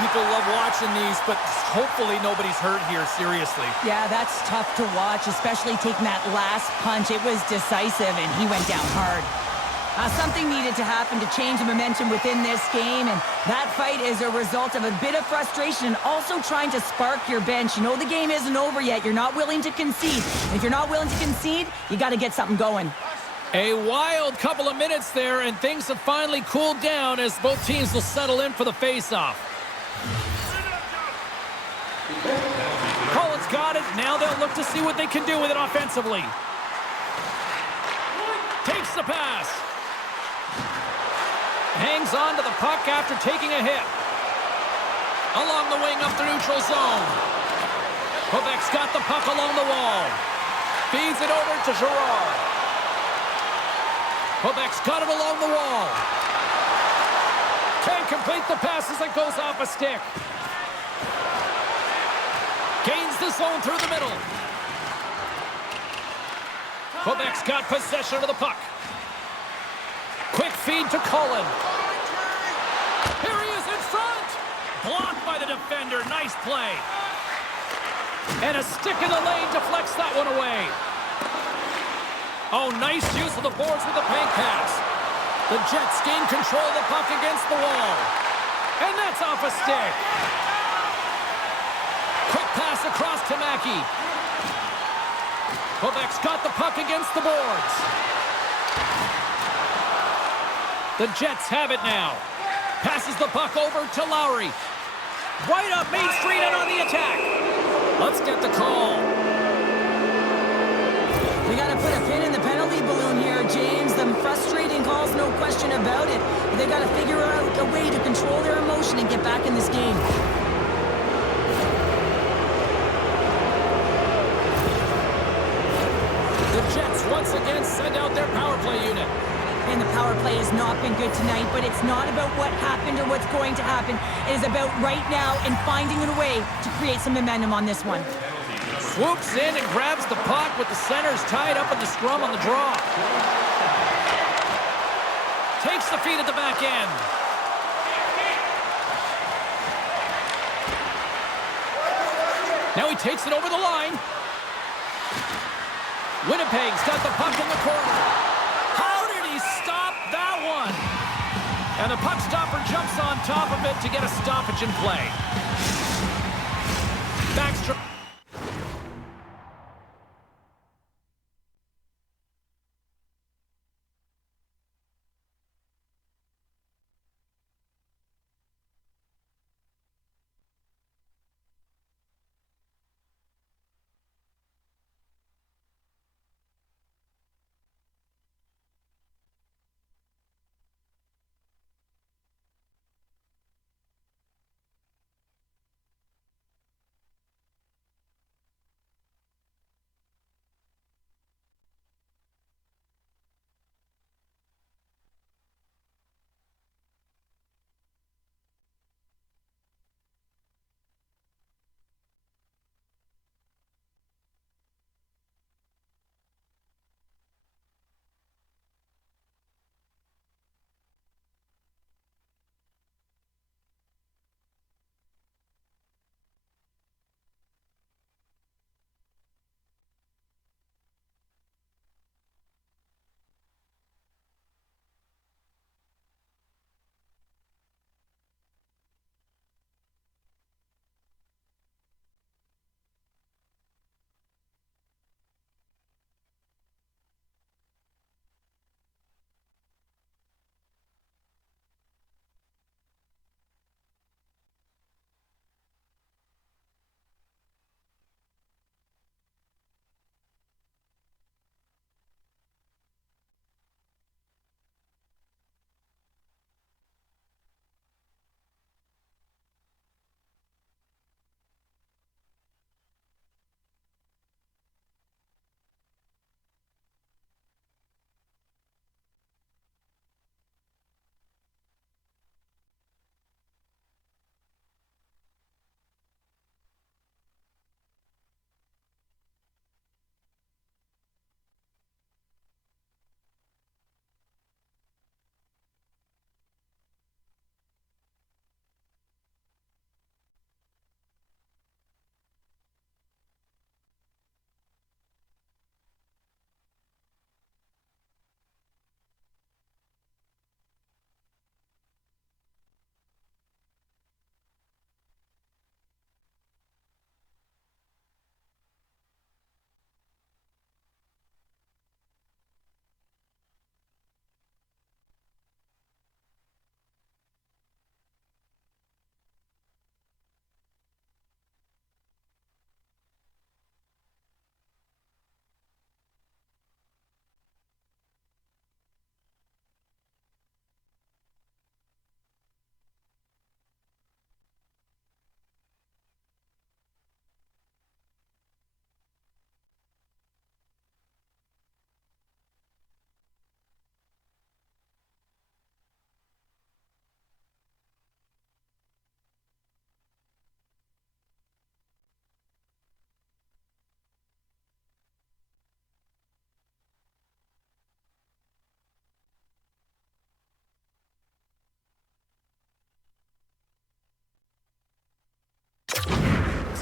People love watching these, but hopefully nobody's hurt here, seriously. Yeah, that's tough to watch, especially taking that last punch. It was decisive, and he went down hard. Something needed to happen to change the momentum within this game, and that fight is a result of a bit of frustration and also trying to spark your bench. You know the game isn't over yet. You're not willing to concede. And if you're not willing to concede, you got to get something going. A wild couple of minutes there, and things have finally cooled down as both teams will settle in for the face-off. Cullen's got it. Now they'll look to see what they can do with it offensively. Takes the pass. Hangs on to the puck after taking a hit. Along the wing up the neutral zone. Quebec's got the puck along the wall. Feeds it over to Girard. Quebec's got it along the wall. Can't complete the pass as it goes off a stick. Gains the zone through the middle. Quebec's got possession of the puck. Quick feed to Cullen. Here he is in front. Blocked by the defender. Nice play. And a stick in the lane deflects that one away. Oh, nice use of the boards with the paint pass. The Jets gain control of the puck against the wall. And that's off a stick. Quick pass across to Mackey. Quebec's got the puck against the boards. The Jets have it now. Passes the puck over to Lowry. Right up Main Street and on the attack. Let's get the call. We got to put a pin in the penalty balloon here, James. The frustrating calls, no question about it. But they got to figure out a way to control their emotion and get back in this game. The Jets once again send out their power play unit. And the power play has not been good tonight, but it's not about what happened or what's going to happen. It is about right now and finding a way to create some momentum on this one. Swoops in and grabs the puck with the centers tied up in the scrum on the draw. Takes the feed at the back end. Now he takes it over the line. Winnipeg's got the puck in the corner. How did he stop that one? And the puck stopper jumps on top of it to get a stoppage in play. Backstrom.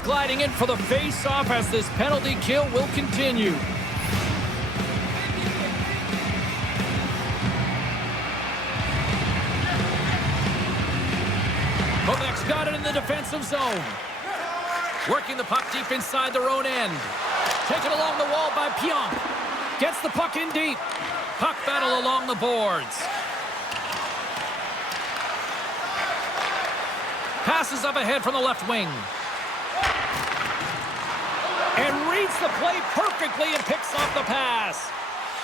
Nordiques gliding in for the face-off as this penalty kill will continue. Quebec's got it in the defensive zone. Working the puck deep inside their own end. Taken along the wall by Pionk. Gets the puck in deep. Puck battle along the boards. Passes up ahead from the left wing. And reads the play perfectly and picks off the pass.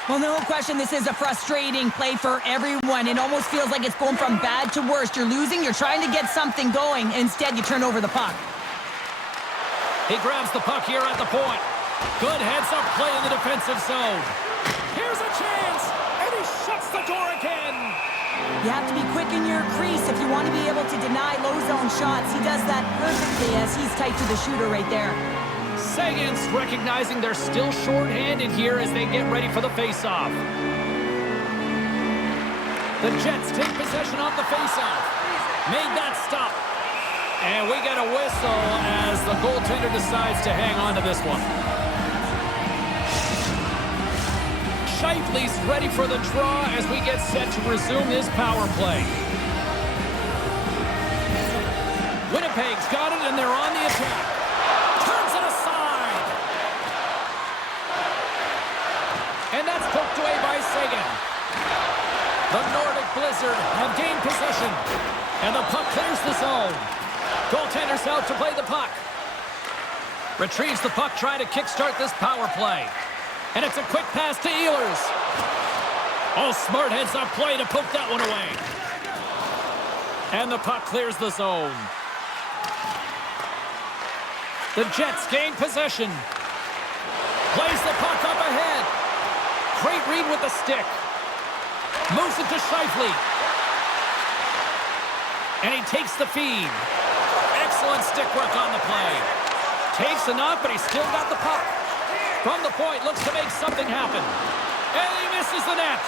Well, no question, this is a frustrating play for everyone. It almost feels like it's going from bad to worse. You're losing, you're trying to get something going. Instead, you turn over the puck. He grabs the puck here at the point. Good heads-up play in the defensive zone. Here's a chance, and he shuts the door again. You have to be quick in your crease if you want to be able to deny low-zone shots. He does that perfectly as he's tight to the shooter right there. Sagan's recognizing they're still short-handed here as they get ready for the face-off. The Jets take possession off the face-off. Made that stop. And we get a whistle as the goaltender decides to hang on to this one. S.O.A.C.J's ready for the draw as we get set to resume this power play. Winnipeg's got it and they're on the attack. Turns it aside. And that's poked away by Sagan. The Nordic Blizzard have gained possession. And the puck clears the zone. Goaltender's out to play the puck. Retrieves the puck, trying to kickstart this power play. And it's a quick pass to Ehlers. Oh, smart heads-up play to poke that one away. And the puck clears the zone. The Jets gain possession. Plays the puck up ahead. Great read with the stick. Moves it to S.O.A.C.J.V. And he takes the feed. Excellent stick work on the play. Takes a knock, but he's still got the puck. From the point, looks to make something happen. And he misses the net.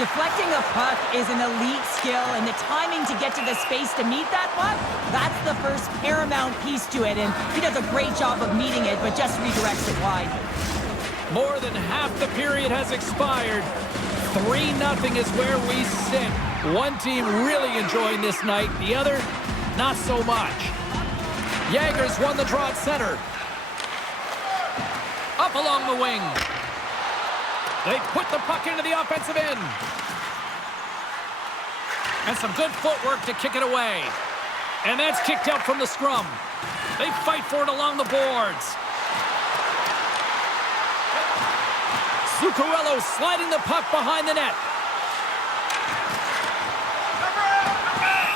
Deflecting a puck is an elite skill, and the timing to get to the space to meet that puck, that's the first paramount piece to it, and he does a great job of meeting it, but just redirects it wide. More than half the period has expired. 3-0 is where we sit. One team really enjoying this night, the other, not so much. Jager's won the draw at center. Up along the wing. They put the puck into the offensive end. And some good footwork to kick it away. And that's kicked out from the scrum. They fight for it along the boards. Zuccarello sliding the puck behind the net.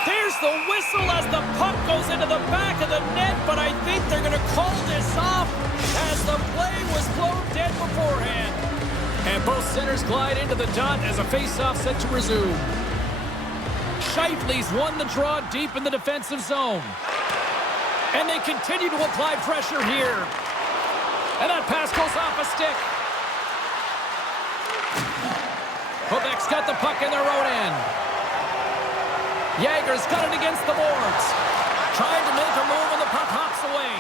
There's the whistle as the puck goes into the back of the net, but I think they're going to call this off as the play was blown dead beforehand. And both centers glide into the dot as a face-off set to resume. S.O.A.C.J's won the draw deep in the defensive zone. And they continue to apply pressure here. And that pass goes off a stick. Quebec's got the puck in their own end. Jager's got it against the boards. Trying to make a move and the puck hops away.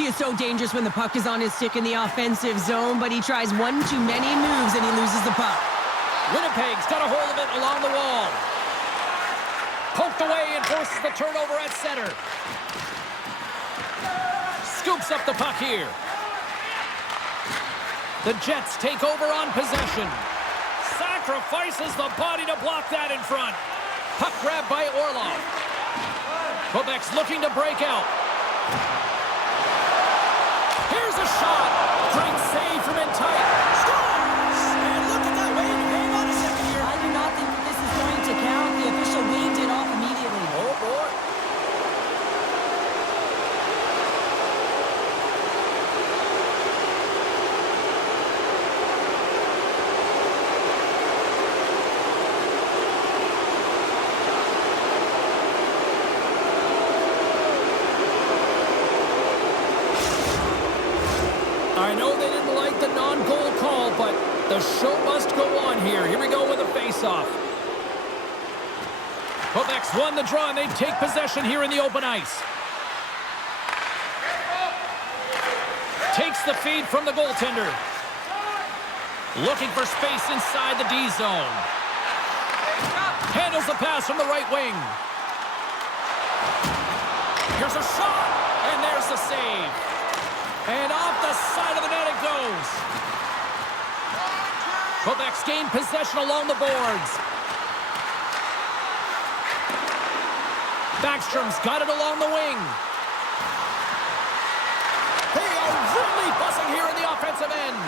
He is so dangerous when the puck is on his stick in the offensive zone, but he tries one too many moves and he loses the puck. Winnipeg's got a hold of it along the wall. Poked away and forces the turnover at center. Scoops up the puck here. The Jets take over on possession. Sacrifices the body to block that in front. Puck grabbed by Orlov. Quebec's looking to break out. Here's a shot. Great save from in tight. Scores! And look at that. Wait, hang on a second here. I do not think that this is going to count. The official waved it off immediately. Oh, boy. I know they didn't like the non-goal call, but the show must go on here. Here we go with a face-off. Quebec's won the draw, and they take possession here in the open ice. Takes the feed from the goaltender. Looking for space inside the D zone. Handles the pass from the right wing. Here's a shot, and there's the save. And off the side of the net it goes. Quebec's gained possession along the boards. Backstrom's got it along the wing. They are really buzzing here in the offensive end.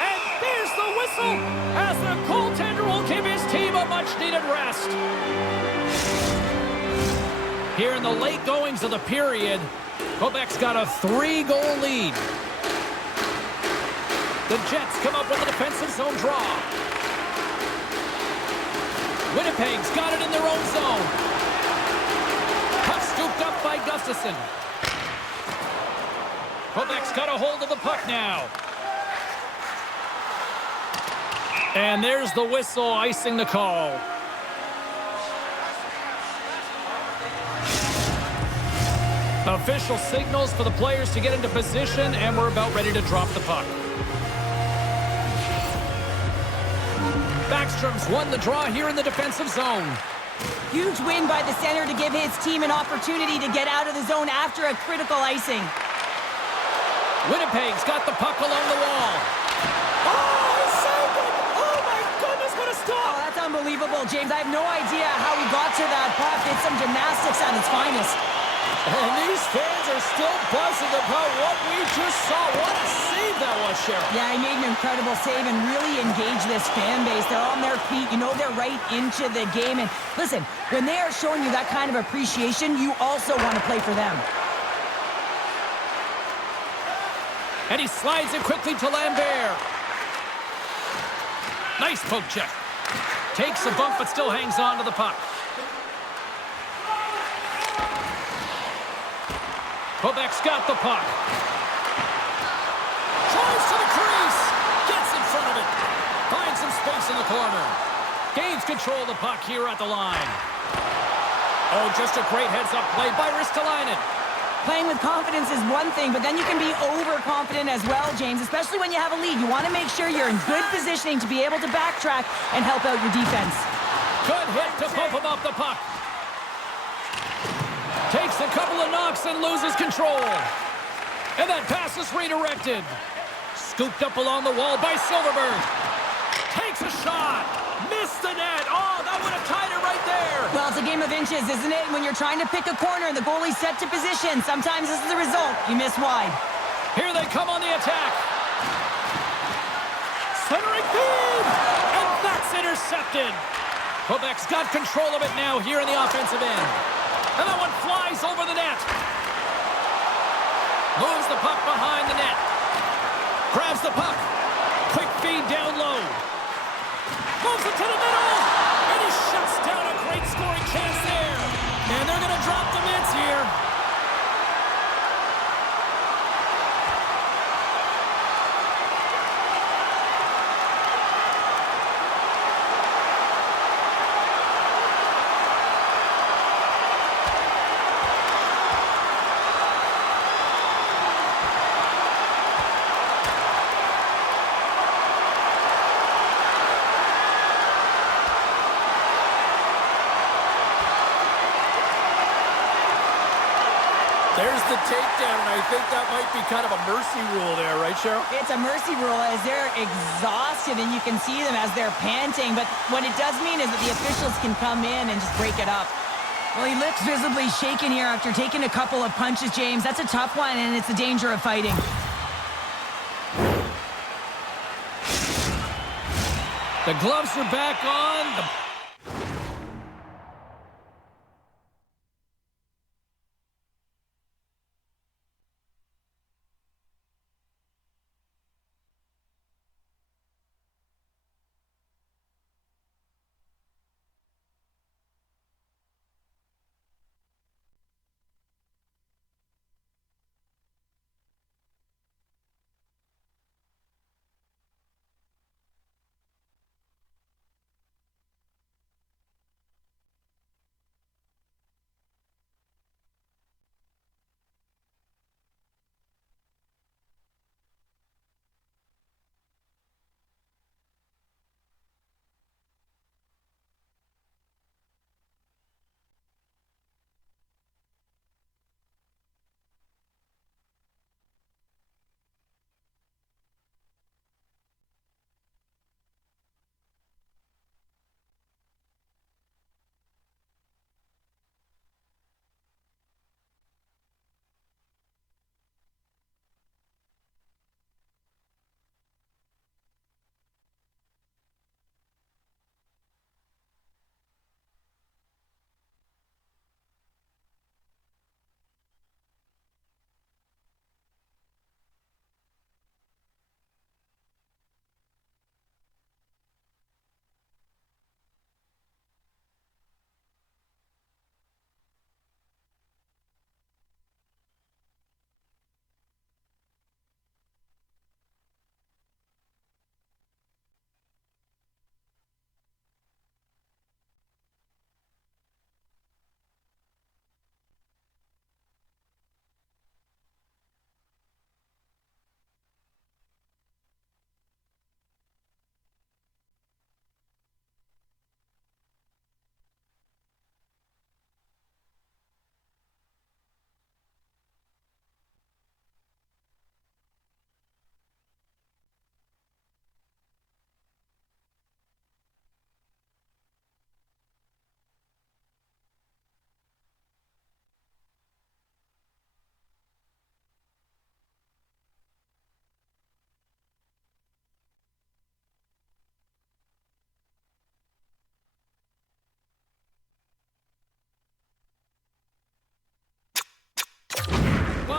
And there's the whistle as the goaltender will give his team a much-needed rest. Here in the late goings of the period, Quebec's got a 3-goal lead. The Jets come up with a defensive zone draw. Winnipeg's got it in their own zone. Puck scooped up by Gustafsson. Quebec's got a hold of the puck now. And there's the whistle icing the call. Official signals for the players to get into position, and we're about ready to drop the puck. Backstrom's won the draw here in the defensive zone. Huge win by the center to give his team an opportunity to get out of the zone after a critical icing. Winnipeg's got the puck along the wall. Oh, he saved it! Oh, my goodness, what a Oh, stop! that's unbelievable, James. I have no idea how he got to that puck. It's some gymnastics at its finest. And these fans are still buzzing about what we just saw. What a save that was, Cheryl. Yeah, he made an incredible save and really engaged this fan base. They're on their feet. You know they're right into the game. And listen, when they are showing you that kind of appreciation, you also want to play for them. And he slides it quickly to Lambert. Nice poke check. Takes a bump, but still hangs on to the puck. Quebec's got the puck. Drives to the crease. Gets in front of it. Finds some space in the corner. Gains control of the puck here at the line. Oh, just a great heads-up play by Ristolainen. Playing with confidence is one thing, but then you can be overconfident as well, James, especially when you have a lead. You want to make sure you're in good positioning to be able to backtrack and help out your defense. Good hit to bump him off the puck. Takes a couple of knocks and loses control. And that pass is redirected. Scooped up along the wall by Silverberg. Takes a shot. Missed the net. Oh, that would have tied it right there. Well, it's a game of inches, isn't it? When you're trying to pick a corner and the goalie's set to position, sometimes this is the result. You miss wide. Here they come on the attack. Centering feed. And that's intercepted. Quebec's got control of it now here in the offensive end. And that one flies over the net. Moves the puck behind the net. Grabs the puck. Quick feed down low. Moves it to the middle. And he shuts down a great scoring chance there. And they're going to drop the mitts here. There's the takedown, and I think that might be kind of a mercy rule there, right, Cheryl? It's a mercy rule as they're exhausted, and you can see them as they're panting. But what it does mean is that the officials can come in and just break it up. Well, he looks visibly shaken here after taking a couple of punches, James. That's a tough one, and it's the danger of fighting. The gloves are back on.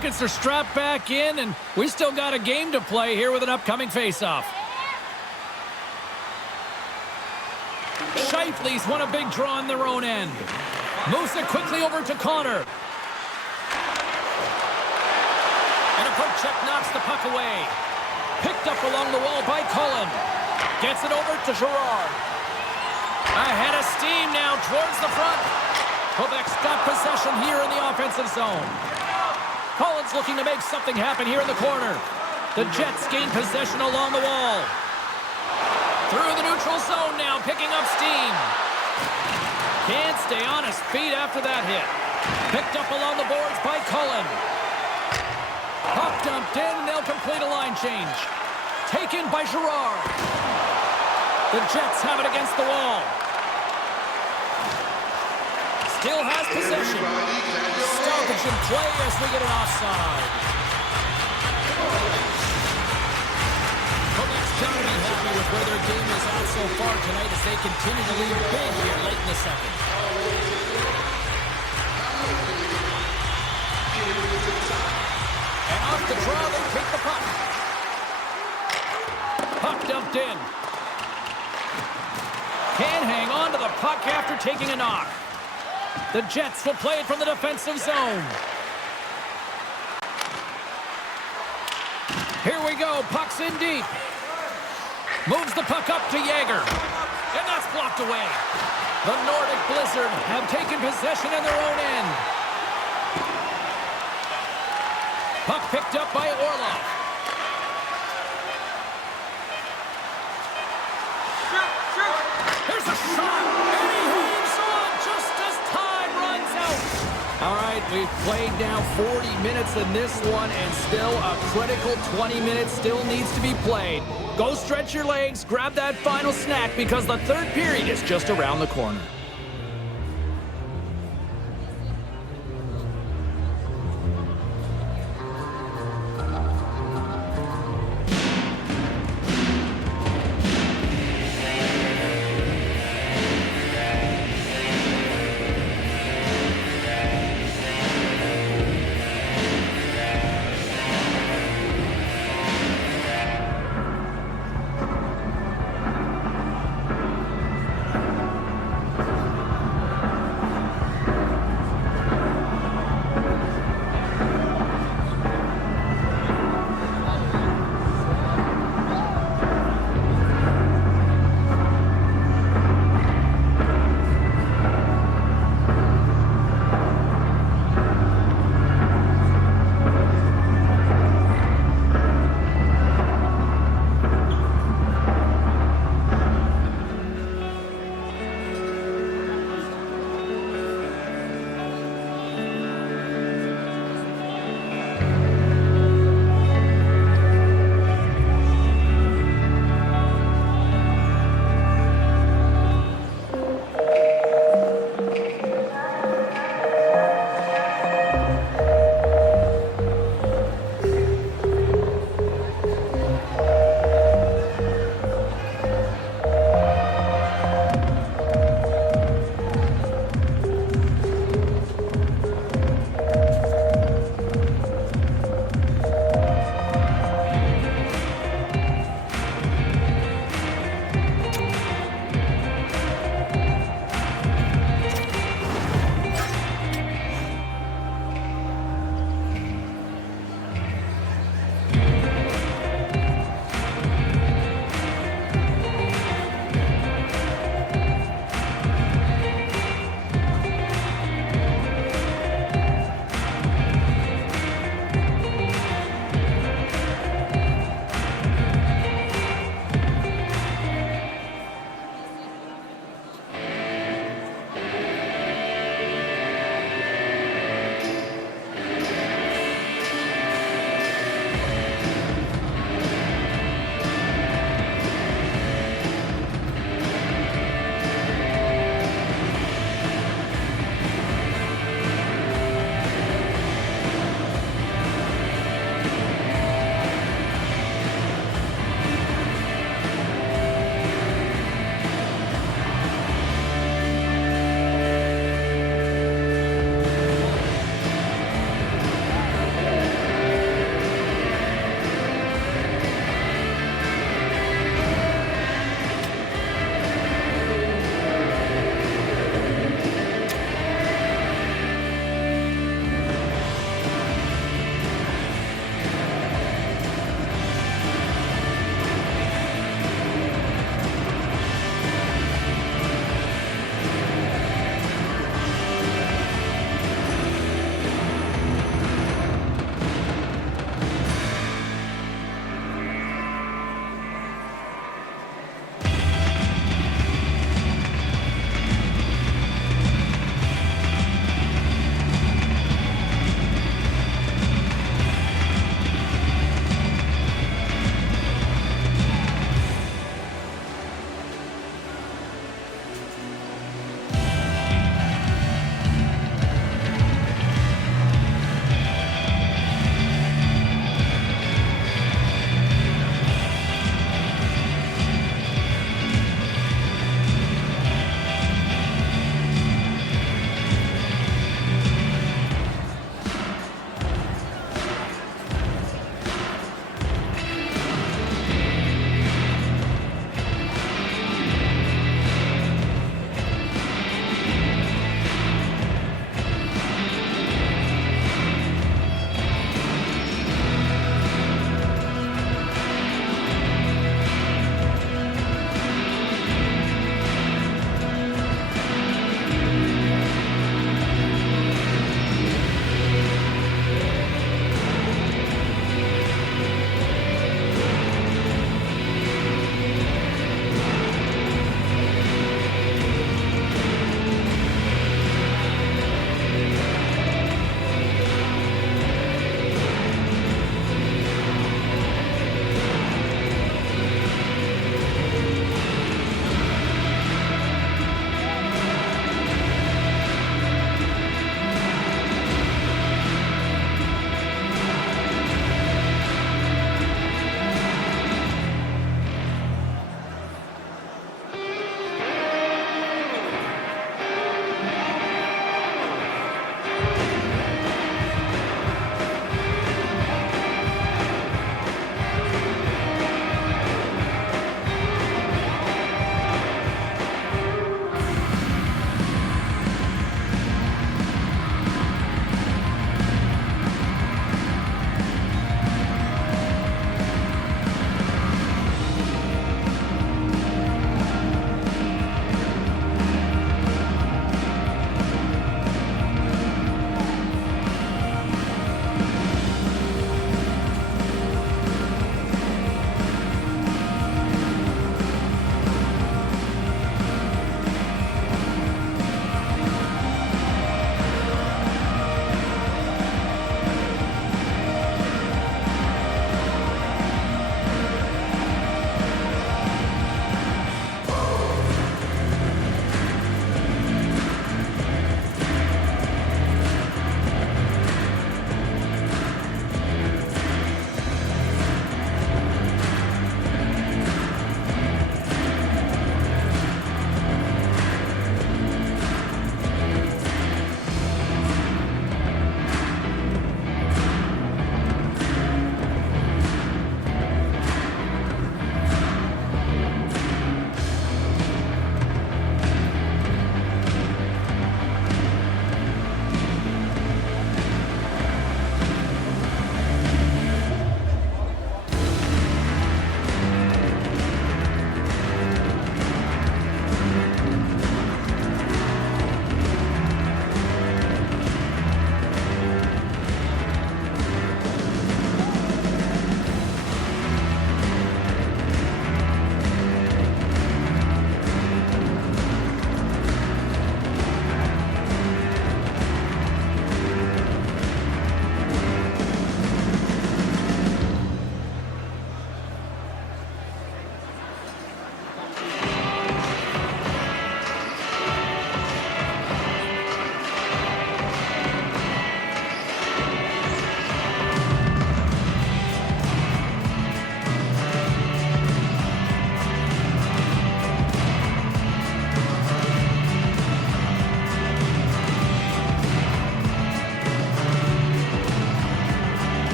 Buckets are strapped back in, and we still got a game to play here with an upcoming faceoff. Scheifele's won a big draw on their own end. Moves it quickly over to Connor. And a poke check knocks the puck away. Picked up along the wall by Cullen. Gets it over to Girard. Ahead of steam now towards the front. Quebec's got possession here in the offensive zone. Cullen's looking to make something happen here in the corner. The Jets gain possession along the wall. Through the neutral zone now, picking up steam. Can't stay on his feet after that hit. Picked up along the boards by Cullen. Puck dumped in, and they'll complete a line change. Taken by Girard. The Jets have it against the wall. Still has possession. Stoppage in play as we get an offside. Quebec's got to be happy with where their game is at so far tonight as they continue to lead big here late in the second. And off the draw, they take the puck. Puck dumped in. Can't hang on to the puck after taking a knock. The Jets will play it from the defensive zone. Here we go. Puck's in deep. Moves the puck up to Yager. And that's blocked away. The Nordic Blizzard have taken possession in their own end. Puck picked up by Orlov. Here's a shot. And he hangs on just as time runs out. All right, we've played now 40 minutes in this one, and still a critical 20 minutes still needs to be played. Go stretch your legs, grab that final snack, because the third period is just around the corner.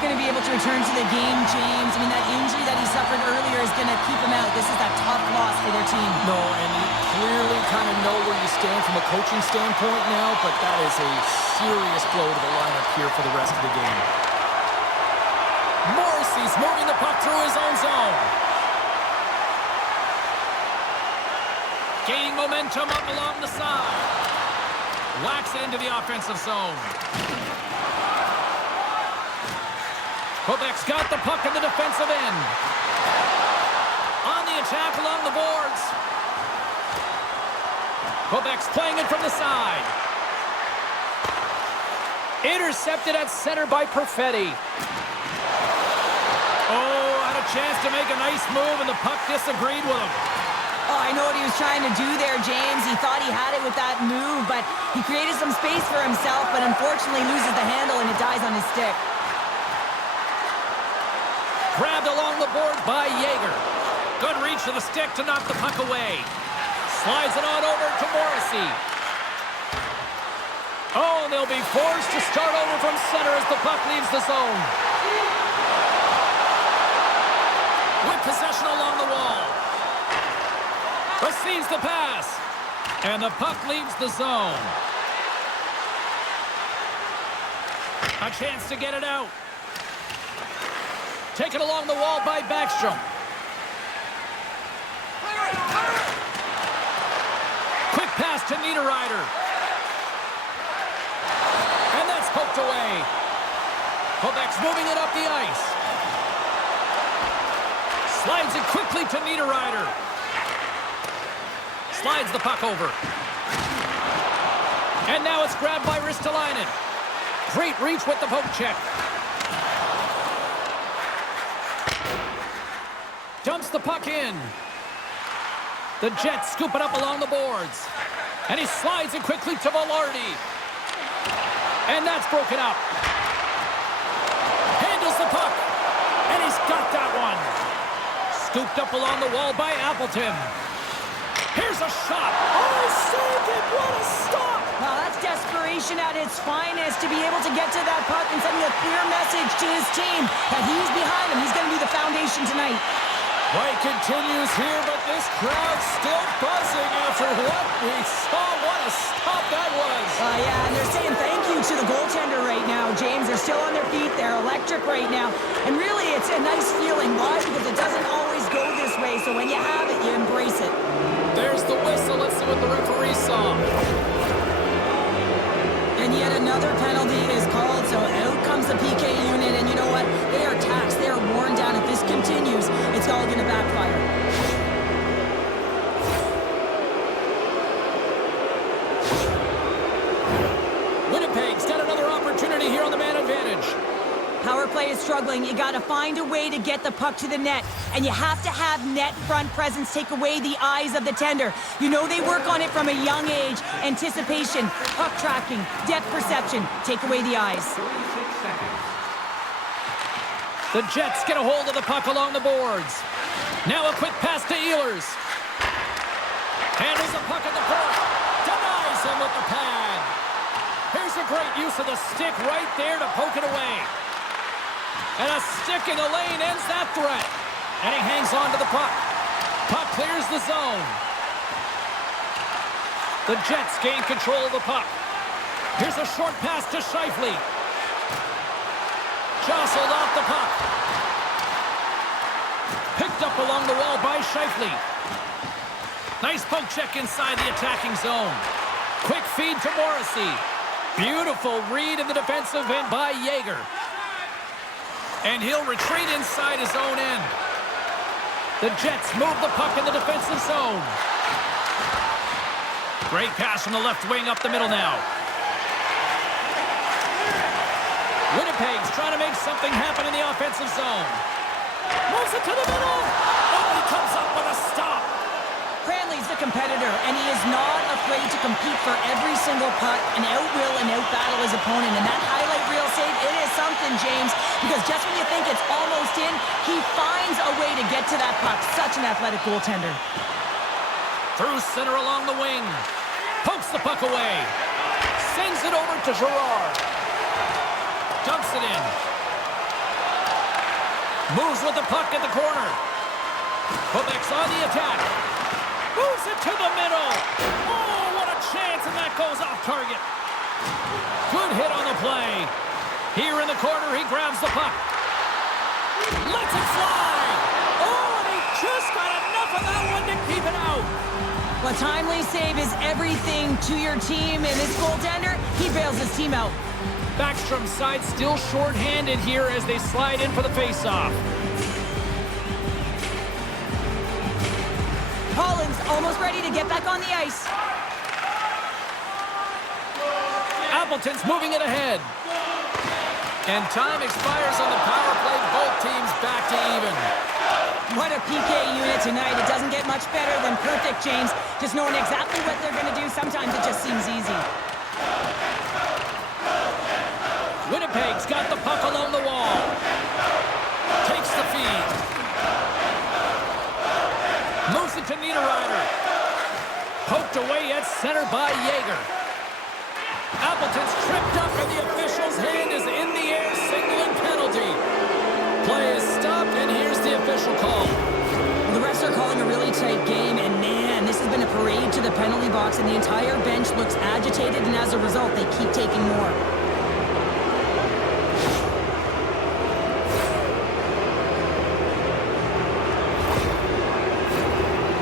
not going to be able to return to the game, James. I mean, that injury that he suffered earlier is going to keep him out. This is a tough loss for their team. No, and you clearly kind of know where you stand from a coaching standpoint now, but that is a serious blow to the lineup here for the rest of the game. Morrissey's moving the puck through his own zone. Gaining momentum up along the side. Whacks it into the offensive zone. Quebec's got the puck in the defensive end. On the attack along the boards. Quebec's playing it from the side. Intercepted at center by Perfetti. Oh, had a chance to make a nice move, and the puck disagreed with him. Oh, I know what he was trying to do there, James. He thought he had it with that move, but he created some space for himself, but unfortunately loses the handle, and it dies on his stick. Grabbed along the board by Yeager. Good reach to the stick to knock the puck away. Slides it on over to Morrissey. Oh, and they'll be forced to start over from center as the puck leaves the zone. With possession along the wall. Receives the pass. And the puck leaves the zone. A chance to get it out. Taken along the wall by Backstrom. Quick pass to Niederreiter. And that's poked away. Quebec's moving it up the ice. Slides it quickly to Niederreiter. Slides the puck over. And now it's grabbed by Ristolainen. Great reach with the poke check. Dumps the puck in. The Jets scoop it up along the boards. And he slides it quickly to Velarde. And that's broken up. Handles the puck. And he's got that one. Scooped up along the wall by Appleton. Here's a shot. Oh, saved it. What a stop. Well, that's desperation at its finest to be able to get to that puck and sending a clear message to his team that he's behind him. He's going to be the foundation tonight. Play continues here, but this crowd's still buzzing after what we saw. What a stop that was. Yeah, and they're saying thank you to the goaltender right now, James. They're still on their feet. They're electric right now. And really, it's a nice feeling. Why? Because it doesn't always go this way. So when you have it, you embrace it. There's the whistle. Let's see what the referee saw. And yet another penalty is called, so out comes the PK unit, and you know what? They are taxed, they are worn down. If this continues, it's all going to backfire. Winnipeg's got another opportunity here on the man advantage. Power play is struggling. You got to find a way to get the puck to the net, and you have to have net front presence take away the eyes of the tender. You know they work on it from a young age. Anticipation, puck tracking, depth perception. Take away the eyes. The Jets get a hold of the puck along the boards. Now a quick pass to Ehlers. Handles the puck at the point. Denies him with the pad. Here's a great use of the stick right there to poke it away. And a stick in the lane ends that threat. And he hangs on to the puck. Puck clears the zone. The Jets gain control of the puck. Here's a short pass to Scheifele. Jostled off the puck. Picked up along the wall by Scheifele. Nice poke check inside the attacking zone. Quick feed to Morrissey. Beautiful read in the defensive end by Yeager. And he'll retreat inside his own end. The Jets move the puck in the defensive zone. Great pass from the left wing up the middle now. Winnipeg's trying to make something happen in the offensive zone. Moves it to the middle. Oh, he comes up with a stop. Cranley's the competitor, and he is not afraid to compete for every single puck and outwill and outbattle his opponent. And that highlight reel save, it is something, James, because just when you think it's almost in, he finds a way to get to that puck. Such an athletic goaltender. Through center along the wing. Pokes the puck away. Sends it over to Girard. Dumps it in. Moves with the puck at the corner. Quebec's on the attack. Moves it to the middle. Oh, what a chance, and that goes off target. Good hit on the play. Here in the corner, he grabs the puck. Lets it fly. Oh, and he just got enough of that one to keep it out. A timely save is everything to your team, and this goaltender, he bails his team out. Backstrom's side still short-handed here as they slide in for the face-off. Holland's almost ready to get back on the ice. Appleton's moving it ahead. And time expires on the power play. Both teams back to even. What a PK unit tonight. It doesn't get much better than perfect, James. Just knowing exactly what they're going to do, sometimes it just seems easy. Winnipeg's got the puck along the wall. Takes the feed. Moves it to Niederreiter. Poked away at center by Yeager. Appleton's tripped up and the official's hand is in the air, signaling penalty. Play is stopped and here's the official call. Well, the refs are calling a really tight game, and man, this has been a parade to the penalty box, and the entire bench looks agitated, and as a result, they keep taking more.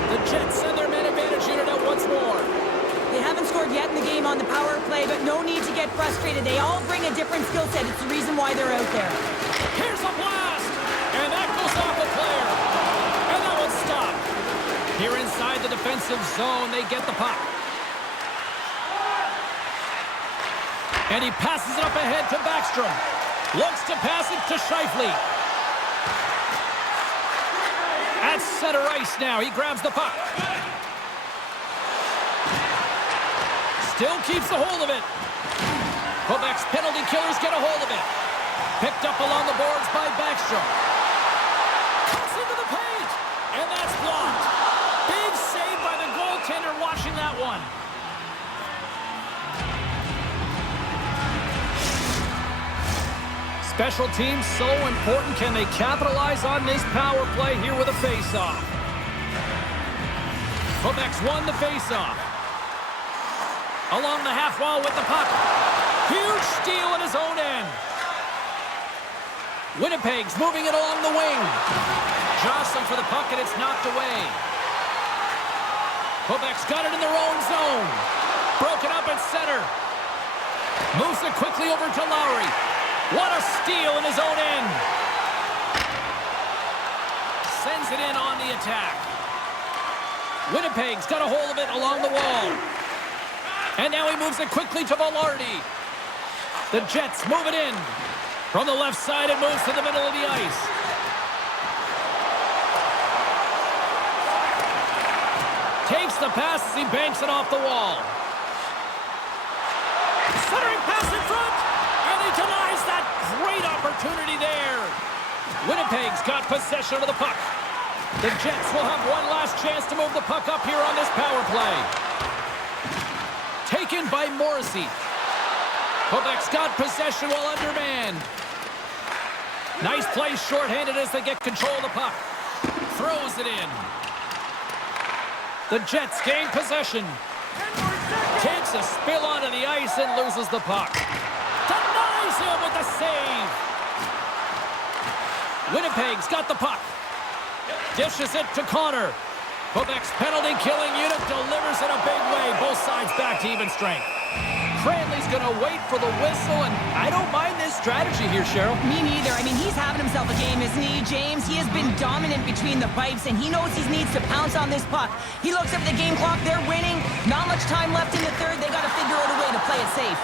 The Jets send their man advantage unit out once more. They haven't scored yet in the game on the power play, but no need to get frustrated. They all bring a different skill set. It's the reason why they're out there. Here's a blast! And that goes off a player. And that one's stopped. Here inside the defensive zone, they get the puck. And he passes it up ahead to Backstrom. Looks to pass it to Scheifele. At center ice now, he grabs the puck. Still keeps a hold of it. Quebec's penalty killers get a hold of it. Picked up along the boards by Backstrom. Cuts into the paint. And that's blocked. Big save by the goaltender watching that one. Special teams so important. Can they capitalize on this power play here with a face-off? Quebec's won the face-off. Along the half wall with the puck. Huge steal at his own end. Winnipeg's moving it along the wing. Jostling for the puck and it's knocked away. Quebec's got it in their own zone. Broken up at center. Moves it quickly over to Lowry. What a steal in his own end. Sends it in on the attack. Winnipeg's got a hold of it along the wall. And now he moves it quickly to Velarde. The Jets move it in. From the left side, it moves to the middle of the ice. Takes the pass as he banks it off the wall. Centering pass in front. And he denies that great opportunity there. Winnipeg's got possession of the puck. The Jets will have one last chance to move the puck up here on this power play. Taken by Morrissey. Quebec's got possession while undermanned. Nice play shorthanded as they get control of the puck. Throws it in. The Jets gain possession. Takes a spill onto the ice and loses the puck. Denies him with the save. Winnipeg's got the puck. Dishes it to Connor. Quebec's penalty-killing unit delivers in a big way. Both sides back to even strength. Cranley's going to wait for the whistle, and I don't mind this strategy here, Cheryl. Me neither. I mean, he's having himself a game, isn't he, James? He has been dominant between the pipes, and he knows he needs to pounce on this puck. He looks up at the game clock. They're winning. Not much time left in the third. They got to figure out a way to play it safe.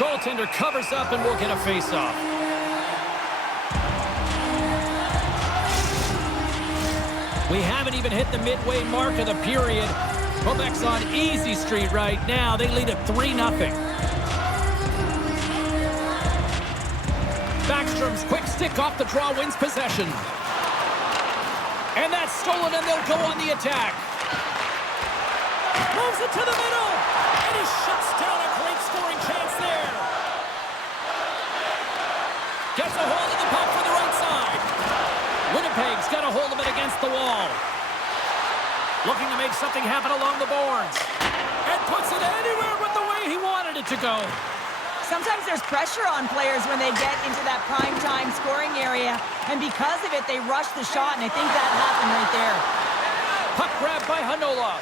Goaltender covers up, and we'll get a face-off. We haven't even hit the midway mark of the period. Quebec's on easy street right now. They lead at 3-0. Backstrom's quick stick off the draw wins possession. And that's stolen, and they'll go on the attack. Moves it to the middle. And he shuts down a great scoring chance there. Gets a hold of the puck for the right side. got a hold of it against the wall. Looking to make something happen along the boards. And puts it anywhere but the way he wanted it to go. Sometimes there's pressure on players when they get into that prime time scoring area, and because of it, they rush the shot, and I think that happened right there. Puck grabbed by Hanola.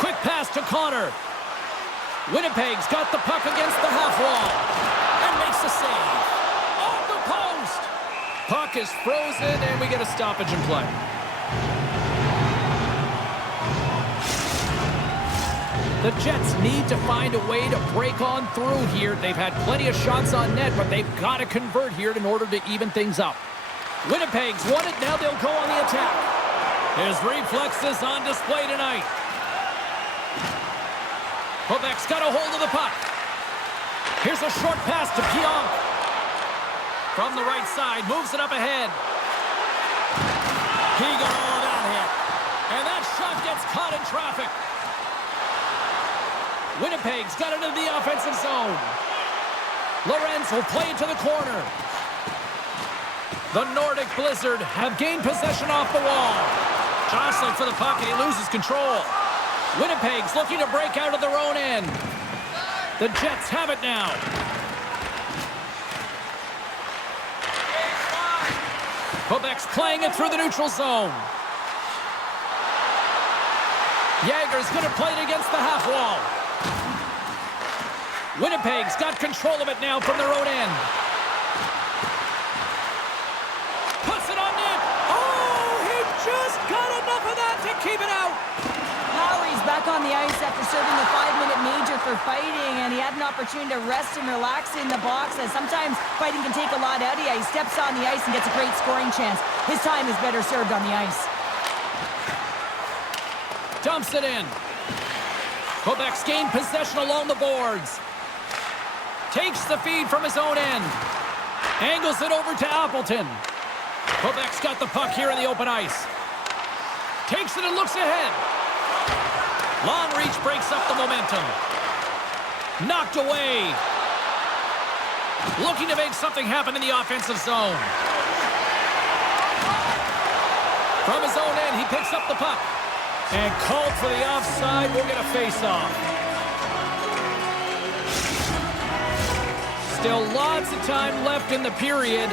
Quick pass to Connor. Winnipeg's got the puck against the half wall and makes the save. Off the post. Puck is frozen, and we get a stoppage in play. The Jets need to find a way to break on through here. They've had plenty of shots on net, but they've got to convert here in order to even things up. Winnipeg's won it. Now they'll go on the attack. His reflexes on display tonight. Quebec's got a hold of the puck. Here's a short pass to Pionk. From the right side, moves it up ahead. He got all of that hit. And that shot gets caught in traffic. Winnipeg's got it into the offensive zone. Lorenz will play it to the corner. The Nordic Blizzard have gained possession off the wall. Jostling for the puck, and he loses control. Winnipeg's looking to break out of their own end. The Jets have it now. Quebec's playing it through the neutral zone. Jaeger's going to play it against the half wall. Winnipeg's got control of it now from their own end. Puts it on net. Oh, he just got enough of that to keep it out. Lowry's back on the ice after serving the 5-minute major for fighting, and he had an opportunity to rest and relax in the box, as sometimes fighting can take a lot out of you. He steps on the ice and gets a great scoring chance. His time is better served on the ice. Dumps it in. Quebec's gained possession along the boards. Takes the feed from his own end. Angles it over to Appleton. Quebec's got the puck here in the open ice. Takes it and looks ahead. Long reach breaks up the momentum. Knocked away. Looking to make something happen in the offensive zone. From his own end, he picks up the puck. And called for the offside. We'll get a face-off. Still lots of time left in the period.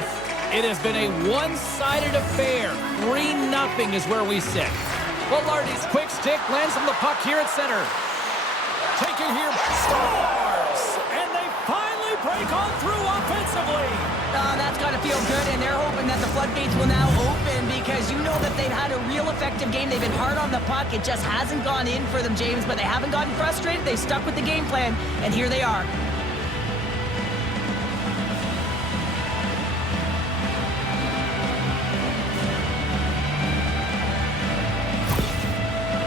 It has been a one-sided affair. 3-0 is where we sit. Velarde's quick stick lands him the puck here at center. Taken here, scores! And they finally break on through offensively. That's got to feel good, and they're hoping that the floodgates will now open, because you know that they've had a real effective game. They've been hard on the puck. It just hasn't gone in for them, James, but they haven't gotten frustrated. They've stuck with the game plan, and here they are.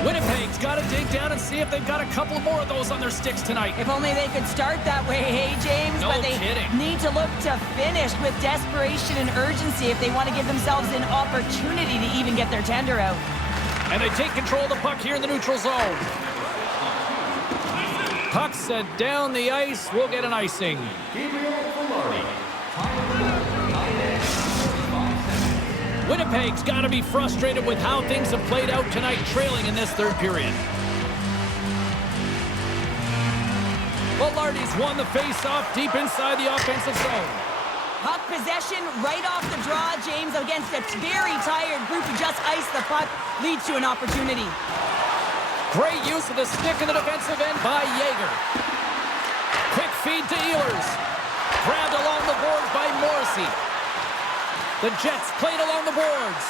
Winnipeg's got to dig down and see if they've got a couple more of those on their sticks tonight. If only they could start that way, hey, James? No but they kidding. need to look to finish with desperation and urgency if they want to give themselves an opportunity to even get their tender out. And they take control of the puck here in the neutral zone. Puck set down the ice. We'll get an icing. Winnipeg's got to be frustrated with how things have played out tonight, trailing in this third period. Velarde's won the face-off deep inside the offensive zone. Puck possession right off the draw, James, against a very tired group who just iced the puck, leads to an opportunity. Great use of the stick in the defensive end by Jaeger. Quick feed to Ehlers. Grabbed along the boards by Morrissey. The Jets played along the boards.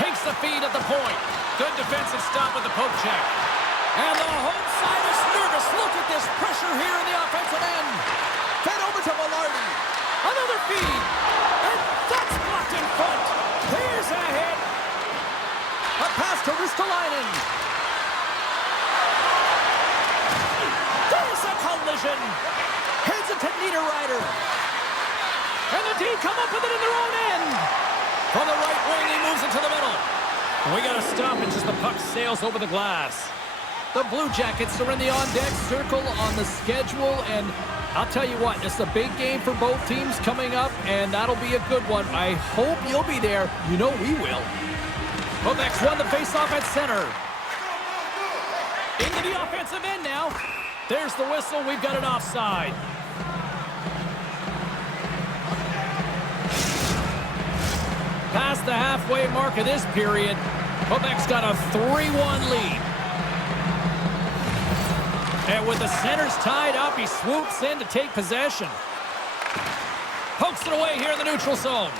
Takes the feed at the point. Good defensive stop with the poke check. And the home side is nervous. Look at this pressure here in the offensive end. Fed over to Velarde. Another feed. And that's blocked in front. Here's a hit. A pass to Ristolainen. There's a collision. Heads it to Niederreiter. And the D come up with it in their own end. From the right wing, he moves it to the middle. We got to stop it as the puck sails over the glass. The Blue Jackets are in the on-deck circle on the schedule, and I'll tell you what, it's a big game for both teams coming up, and that'll be a good one. I hope you'll be there. You know we will. Quebec's won the faceoff at center. Into the offensive end now. There's the whistle. We've got an offside. Past the halfway mark of this period, Quebec's got a 3-1 lead. And with the centers tied up, he swoops in to take possession. Pokes it away here in the neutral zone.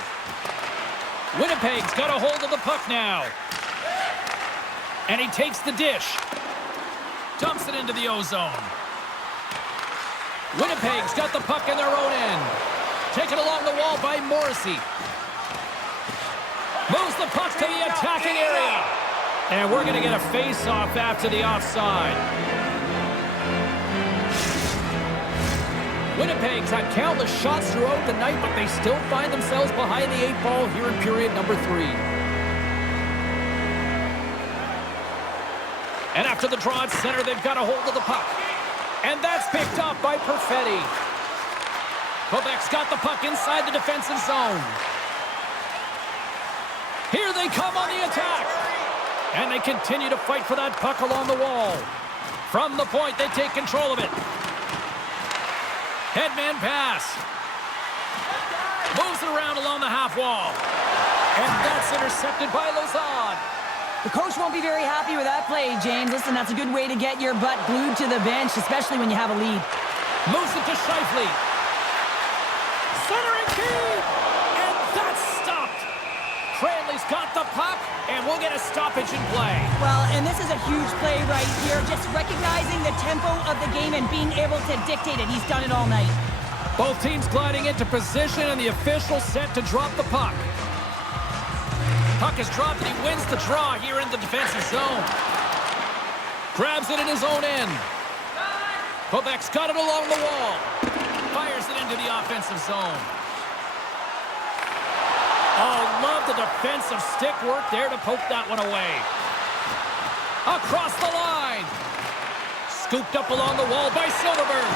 Winnipeg's got a hold of the puck now. And he takes the dish. Dumps it into the O-zone. Winnipeg's got the puck in their own end. Taken along the wall by Morrissey. Moves the puck to the attacking area. And we're going to get a face-off after the offside. Winnipeg's had countless shots throughout the night, but they still find themselves behind the 8 ball here in period number 3. And after the draw at center, they've got a hold of the puck. And that's picked up by Perfetti. Quebec's got the puck inside the defensive zone. Here they come on the attack. And they continue to fight for that puck along the wall. From the point, they take control of it. Headman pass. Moves it around along the half wall. And that's intercepted by Lauzon. The coach won't be very happy with that play, James. Listen, that's a good way to get your butt glued to the bench, especially when you have a lead. Moves it to Scheifele. Centering key. And that's stopped. Cranley's got the puck, and we'll get a stoppage in play. Well, and this is a huge play right here. Just recognizing the tempo of the game and being able to dictate it. He's done it all night. Both teams gliding into position, and the official set to drop the puck. Puck is dropped, and he wins the draw here in the defensive zone. Grabs it in his own end. Quebec's got it along the wall. Fires it into the offensive zone. Oh, love the defensive stick work there to poke that one away. Across the line. Scooped up along the wall by Silverberg.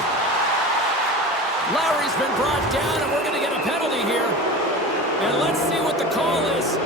Lowry's been brought down, and we're going to get a penalty here. And let's see what the call is.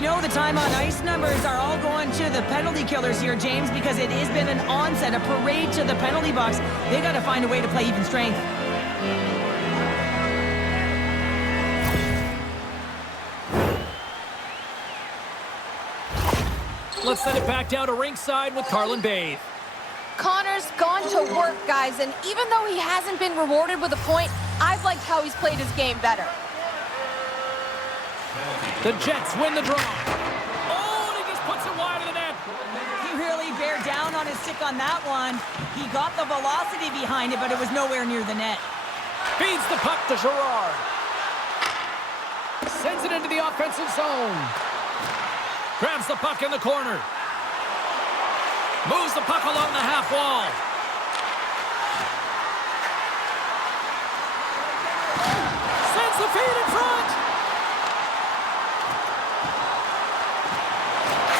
We know the time on ice numbers are all going to the penalty killers here, James, because it has been an onset, a parade to the penalty box. They got to find a way to play even strength. Let's send it back down to ringside with Carlin Bathe. Connor's gone to work, guys, and even though he hasn't been rewarded with a point, I've liked how he's played his game better. The Jets win the draw. Oh, and he just puts it wide of the net. He really bared down on his stick on that one. He got the velocity behind it, but it was nowhere near the net. Feeds the puck to Girard. Sends it into the offensive zone. Grabs the puck in the corner. Moves the puck along the half wall. Sends the feed in front.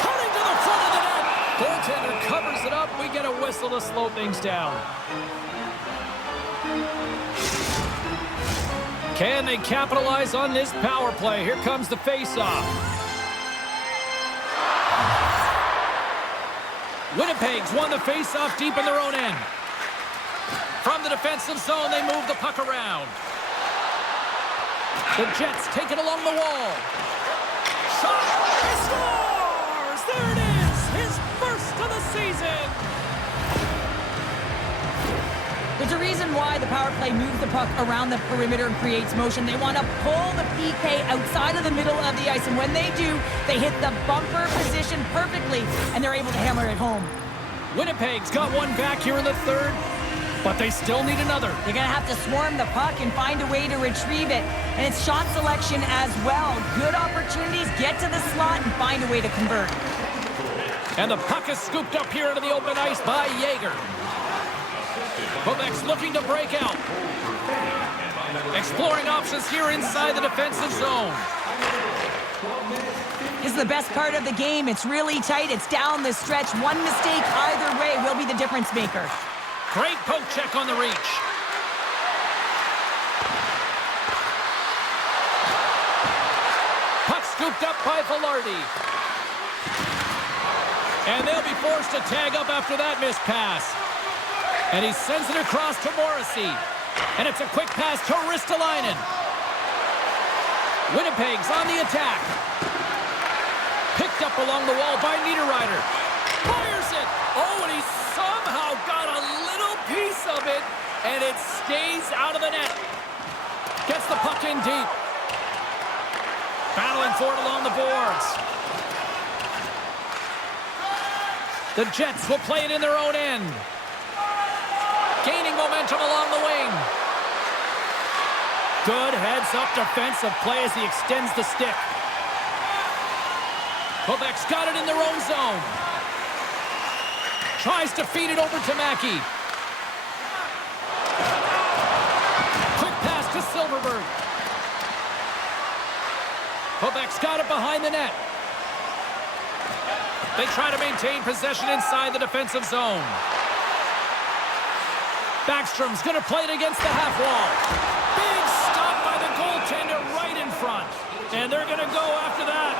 Cutting to the front of the net. Goaltender covers it up. We get a whistle to slow things down. Can they capitalize on this power play? Here comes the face-off. Winnipeg's won the face-off deep in their own end. From the defensive zone, they move the puck around. The Jets take it along the wall. Shot! He scores! There it is! His first of the season! There's a reason why the power play moves the puck around the perimeter and creates motion. They want to pull the PK outside of the middle of the ice, and when they do, they hit the bumper position perfectly, and they're able to hammer it home. Winnipeg's got one back here in the third, but they still need another. They're going to have to swarm the puck and find a way to retrieve it, and it's shot selection as well. Good opportunities, get to the slot, and find a way to convert. And the puck is scooped up here into the open ice by Yeager. Quebec's looking to break out. Exploring options here inside the defensive zone. This is the best part of the game. It's really tight. It's down the stretch. One mistake either way will be the difference maker. Great poke check on the reach. Puck scooped up by Velarde. And they'll be forced to tag up after that missed pass. And he sends it across to Morrissey. And it's a quick pass to Ristolainen. Winnipeg's on the attack. Picked up along the wall by Niederreiter. Fires it. Oh, and he somehow got a little piece of it. And it stays out of the net. Gets the puck in deep. Battling for it along the boards. The Jets will play it in their own end. Gaining momentum along the wing. Good heads-up defensive play as he extends the stick. Quebec's got it in their own zone. Tries to feed it over to Mackey. Quick pass to Silverberg. Quebec's got it behind the net. They try to maintain possession inside the defensive zone. Backstrom's going to play it against the half wall. Big stop by the goaltender right in front. And they're going to go after that.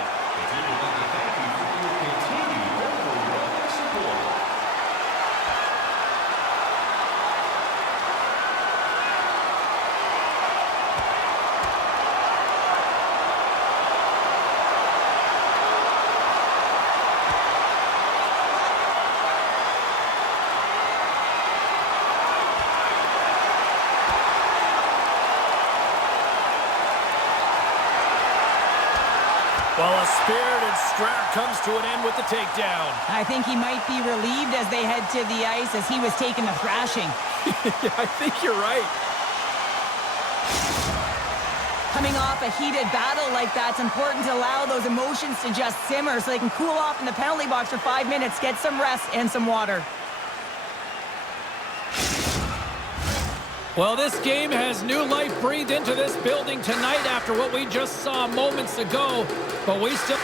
Well, a spirited scrap comes to an end with the takedown. I think he might be relieved as they head to the ice as he was taking a thrashing. Yeah, I think you're right. Coming off a heated battle like that, it's important to allow those emotions to just simmer so they can cool off in the penalty box for 5 minutes, get some rest and some water. Well, this game has new life breathed into this building tonight after what we just saw moments ago, but we still...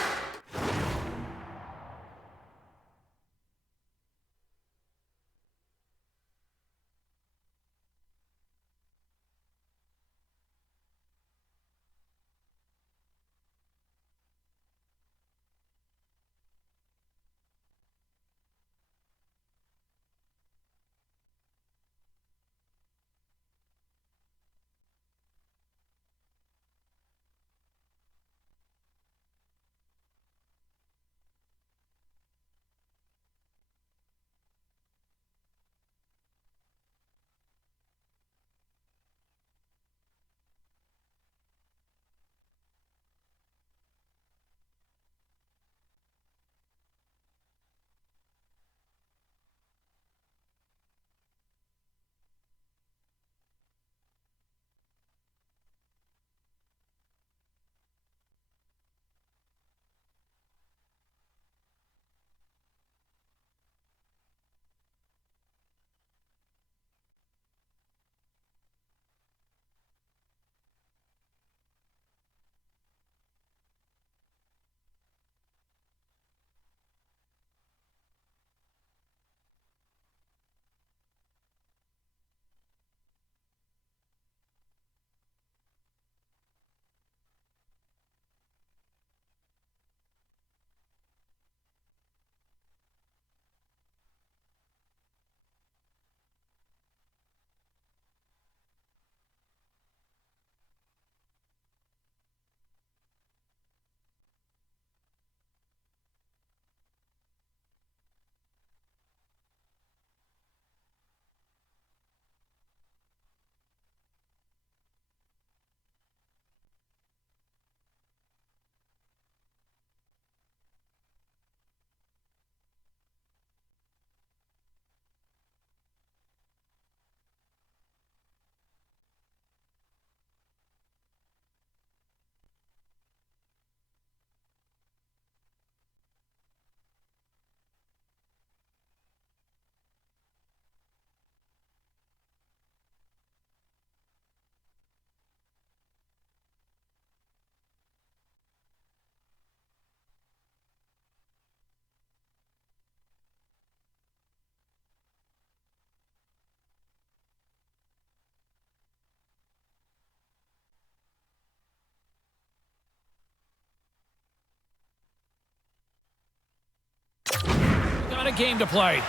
got a game to play.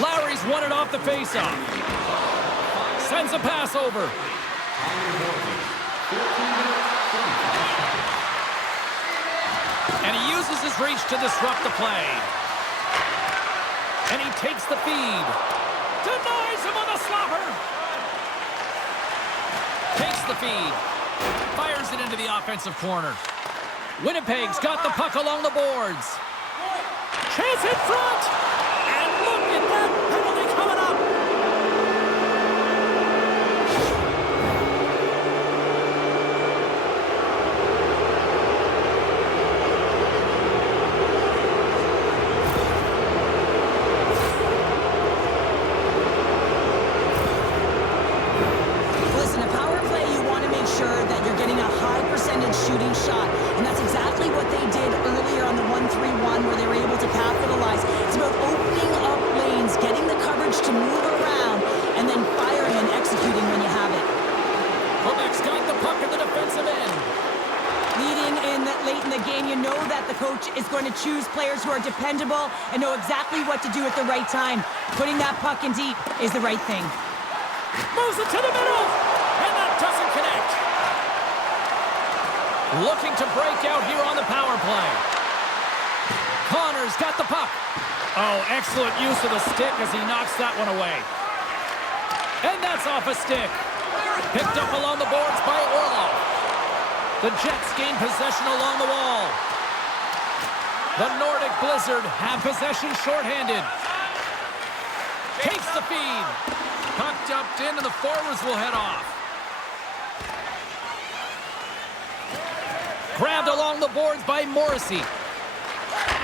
Lowry's won it off the faceoff. Sends a pass over. And he uses his reach to disrupt the play. And he takes the feed. Denies him on the slapper. Takes the feed. Fires it into the offensive corner. Winnipeg's got the puck along the boards. Chance in front. And look at that penalty coming up. Listen, a power play, you want to make sure that you're getting a high percentage shooting shot. And that's exactly what they did earlier on the 1-3-1 where they were able to capitalize. It's about opening up lanes, getting the coverage to move around, and then firing and executing when you have it. Quebec's got the puck in the defensive end. Leading in late in the game, you know that the coach is going to choose players who are dependable and know exactly what to do at the right time. Putting that puck in deep is the right thing. Moves it to the middle. And that doesn't connect. Looking to break out here on the power play. Connor's got the puck. Oh, excellent use of the stick as he knocks that one away. And that's off a stick. Picked up along the boards by Orlov. The Jets gain possession along the wall. The Nordic Blizzard have possession shorthanded. Takes the feed. Puck dumped in and the forwards will head off. Grabbed along the boards by Morrissey.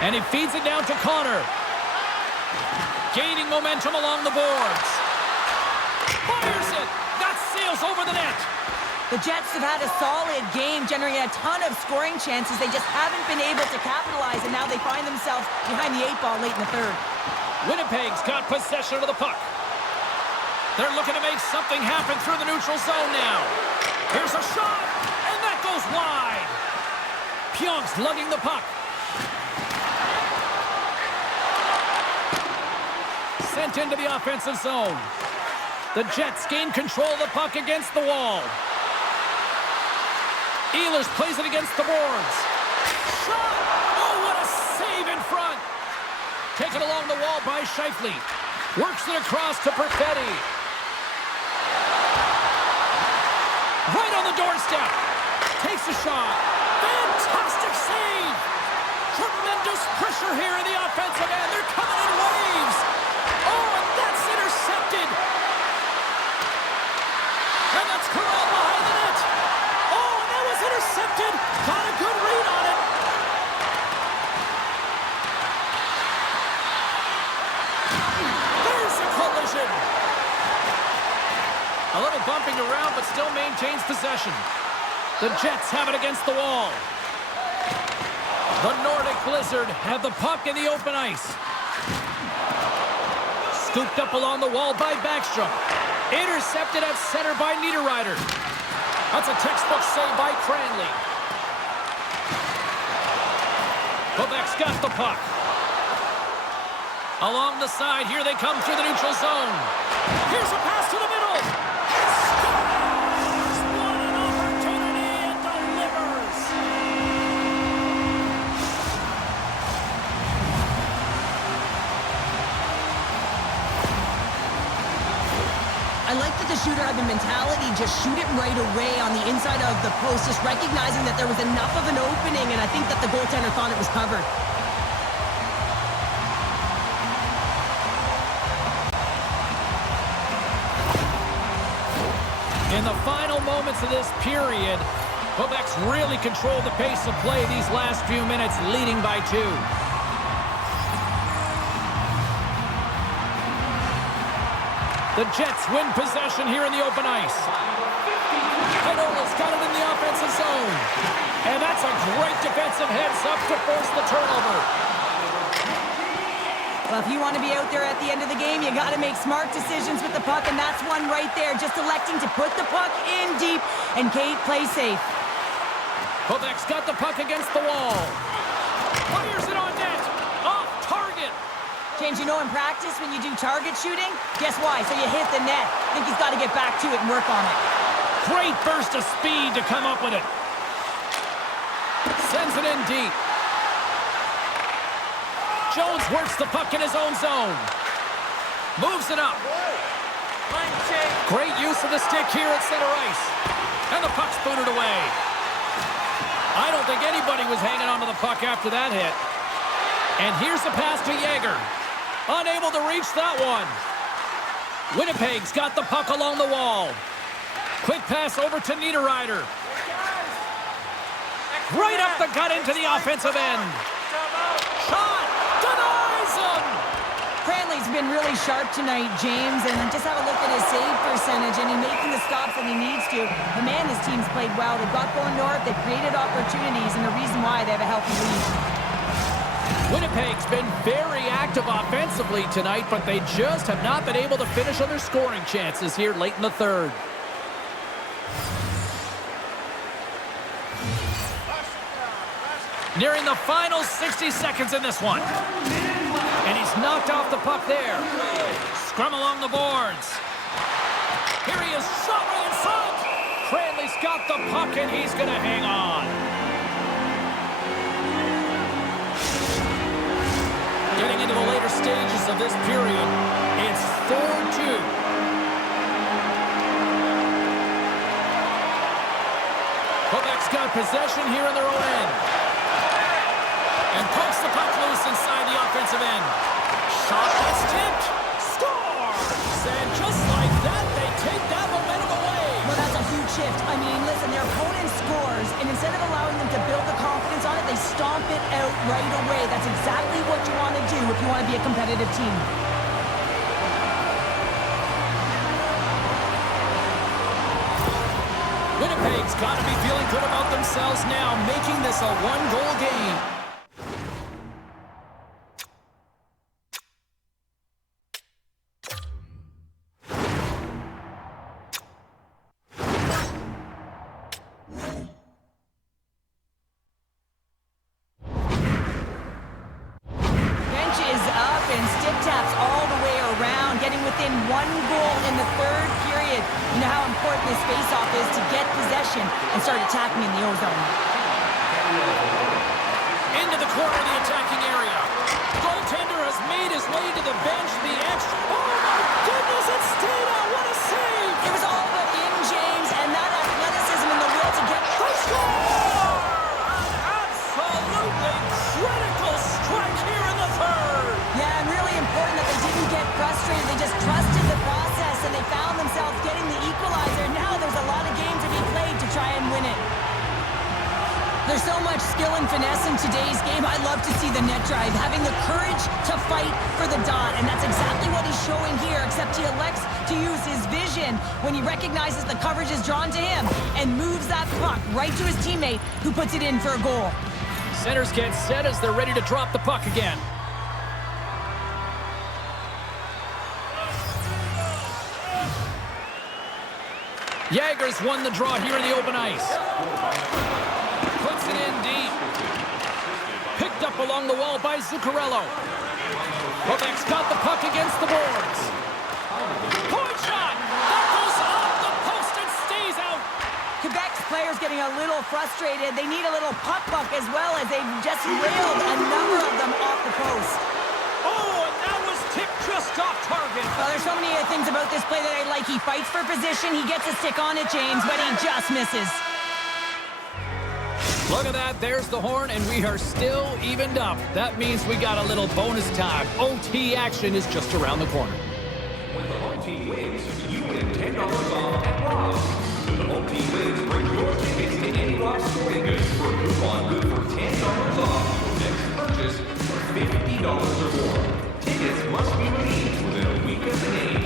And he feeds it down to Connor. Gaining momentum along the boards. Fires it. That sails over the net. The Jets have had a solid game, generating a ton of scoring chances. They just haven't been able to capitalize, and now they find themselves behind the 8 ball late in the third. Winnipeg's got possession of the puck. They're looking to make something happen through the neutral zone now. Here's a shot, and that goes wide. Pionk's lugging the puck. Sent into the offensive zone. The Jets gain control of the puck against the wall. Ehlers plays it against the boards. Shot! Oh, what a save in front! Taken along the wall by Scheifele. Works it across to Perfetti. Right on the doorstep. Takes a shot. Fantastic save! Tremendous pressure here in the offensive end. They're coming in waves. Oh, and that's intercepted. And that's corralled behind the net. Oh, and that was intercepted. Got a good read on it. There's a collision. A little bumping around, but still maintains possession. The Jets have it against the wall. The Nordic Blizzard have the puck in the open ice. Scooped up along the wall by Backstrom. Intercepted at center by Niederreiter. That's a textbook save by Cranley. Quebec's got the puck. Along the side, here they come through the neutral zone. Here's a pass to the middle. He scores! What an opportunity, and delivers! I like that the shooter had the mentality, just shoot it right away on the inside of the post, just recognizing that there was enough of an opening, and I think that the goaltender thought it was covered. In the final moments of this period, Quebec's really controlled the pace of play these last few minutes, leading by 2. The Jets win possession here in the open ice. Heidola's got it in the offensive zone. And that's a great defensive heads-up to force the turnover. Well, if you want to be out there at the end of the game, you got to make smart decisions with the puck, and that's one right there, just electing to put the puck in deep and play safe. Quebec's got the puck against the wall. Fires it on net. Off target. James, you know in practice when you do target shooting, guess why? So you hit the net. I think he's got to get back to it and work on it. Great burst of speed to come up with it. Sends it in deep. Jones works the puck in his own zone. Moves it up. Great use of the stick here at center ice. And the puck's booted away. I don't think anybody was hanging onto the puck after that hit. And here's the pass to Yager. Unable to reach that one. Winnipeg's got the puck along the wall. Quick pass over to Niederreiter. Right up the gut into the offensive end. Shot! Denies him! Cranley's been really sharp tonight, James, and just have a look at his save percentage, and he's making the stops that he needs to. The man, his team's played well. They've got going north, they've created opportunities, and the reason why they have a healthy lead. Winnipeg's been very active offensively tonight, but they just have not been able to finish on their scoring chances here late in the third. Nearing the final 60 seconds in this one. And he's knocked off the puck there. Scrum along the boards. Here he is, shot right in front. Cranley's got the puck, and he's going to hang on. Getting into the later stages of this period, it's 4-2. Quebec's got possession here in their own end. And pokes the puck loose inside the offensive end. Shot that's tipped. Scores! And just like that, they take that momentum away. Well, that's a huge shift. I mean, listen, their opponent scores, and instead of allowing them to build the confidence on it, they stomp it out right away. That's exactly what you want to do if you want to be a competitive team. Winnipeg's got to be feeling good about themselves now, making this a one-goal game. And start attacking in the O-zone. Into the corner of the attacking area. Goaltender has made his way to the bench. The extra. Oh my goodness, it's stayed out. What a save! It was all but in, James, and that athleticism and the will to get. They score! An absolutely critical strike here in the third. Yeah, and really important that they didn't get frustrated. They just trusted the process, and they found themselves getting the equalizer. Now there's a lot of games to be played to try and win it. There's so much skill and finesse in today's game. I love to see the net drive, having the courage to fight for the dot, and that's exactly what he's showing here, except he elects to use his vision when he recognizes the coverage is drawn to him and moves that puck right to his teammate, who puts it in for a goal. Centers get set as they're ready to drop the puck again. Yager's won the draw here in the open ice. Puts it in deep. Picked up along the wall by Zuccarello. Quebec's got the puck against the boards. Point shot! That goes off the post and stays out. Quebec's players getting a little frustrated. They need a little puck as well, as they've just railed a number of them off the post. Oh, and that was tipped just off target. Well, there's so many things about this play that I like. He fights for position. He gets a stick on it, James, but he just misses. Look at that. There's the horn, and we are still evened up. That means we got a little bonus time. OT action is just around the corner. When the home team wins, you win $10 off at Rob's. The home team wins, bring your tickets to any Rob's Sporting Goods for a coupon good for $10 off your next purchase of $50 or more. Tickets must be redeemed within a week of the game.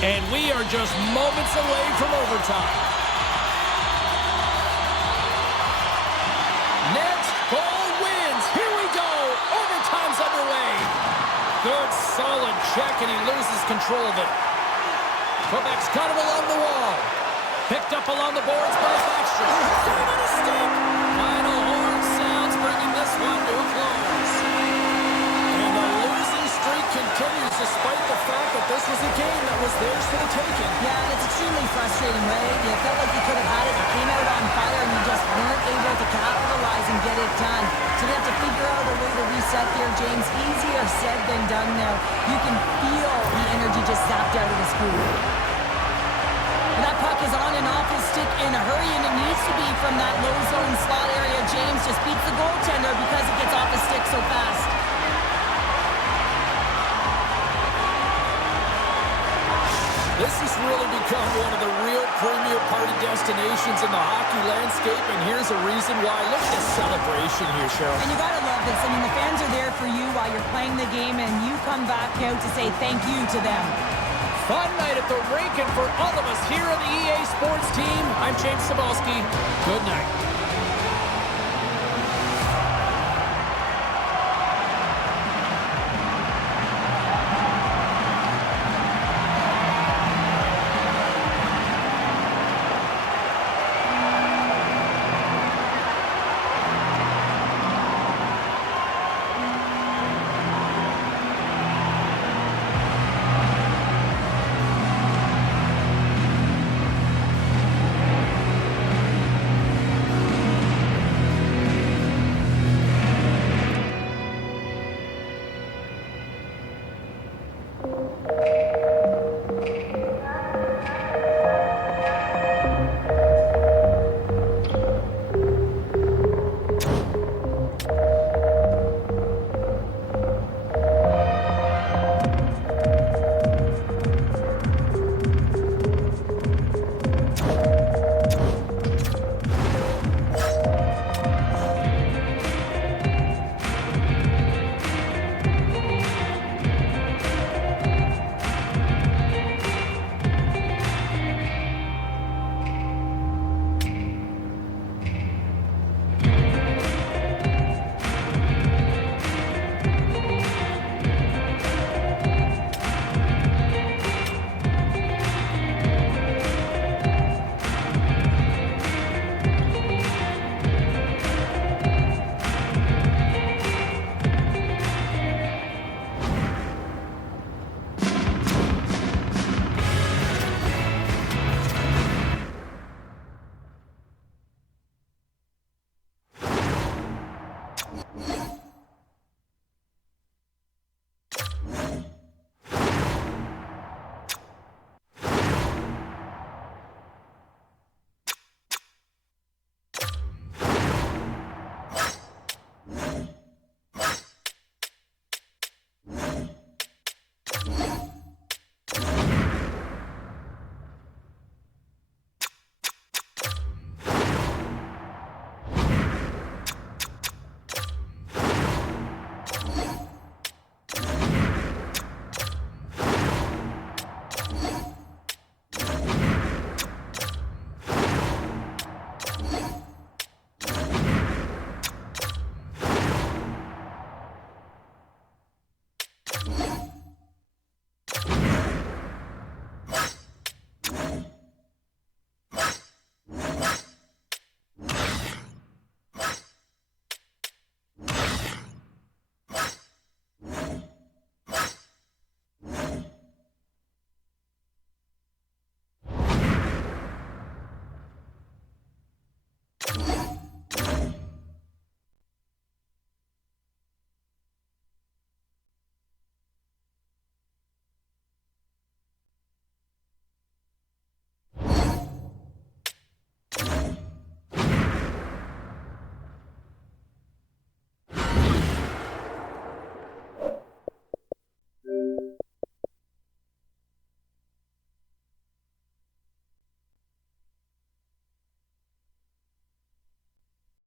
And we are just moments away from overtime. Next goal wins. Here we go. Overtime's underway. Good, solid check, and he loses control of it. Quebec's got him along the wall. Picked up along the boards by Backstrom. Final horn sounds, bringing this one to a close. And the losing streak continues despite the fact that this was a game that was theirs for the taking. Yeah, and it's extremely frustrating, Ray. You felt like you could have had it. You came out on fire, and you just weren't able to capitalize and get it done. So they have to figure out a way to reset here, James. Easier said than done now. You can feel the energy just zapped out of this group. That puck is on and off his stick in a hurry, and it needs to be from that low zone slot area. James just beats the goaltender because it gets off his stick so fast. This has really become one of the real premier party destinations in the hockey landscape, and here's a reason why. Look at this celebration here, Cheryl. And you gotta love this. I mean, the fans are there for you while you're playing the game, and you come back out to say thank you to them. Fun night at the rink, and for all of us here on the EA Sports team, I'm James S.O.A.C.J.V. Good night.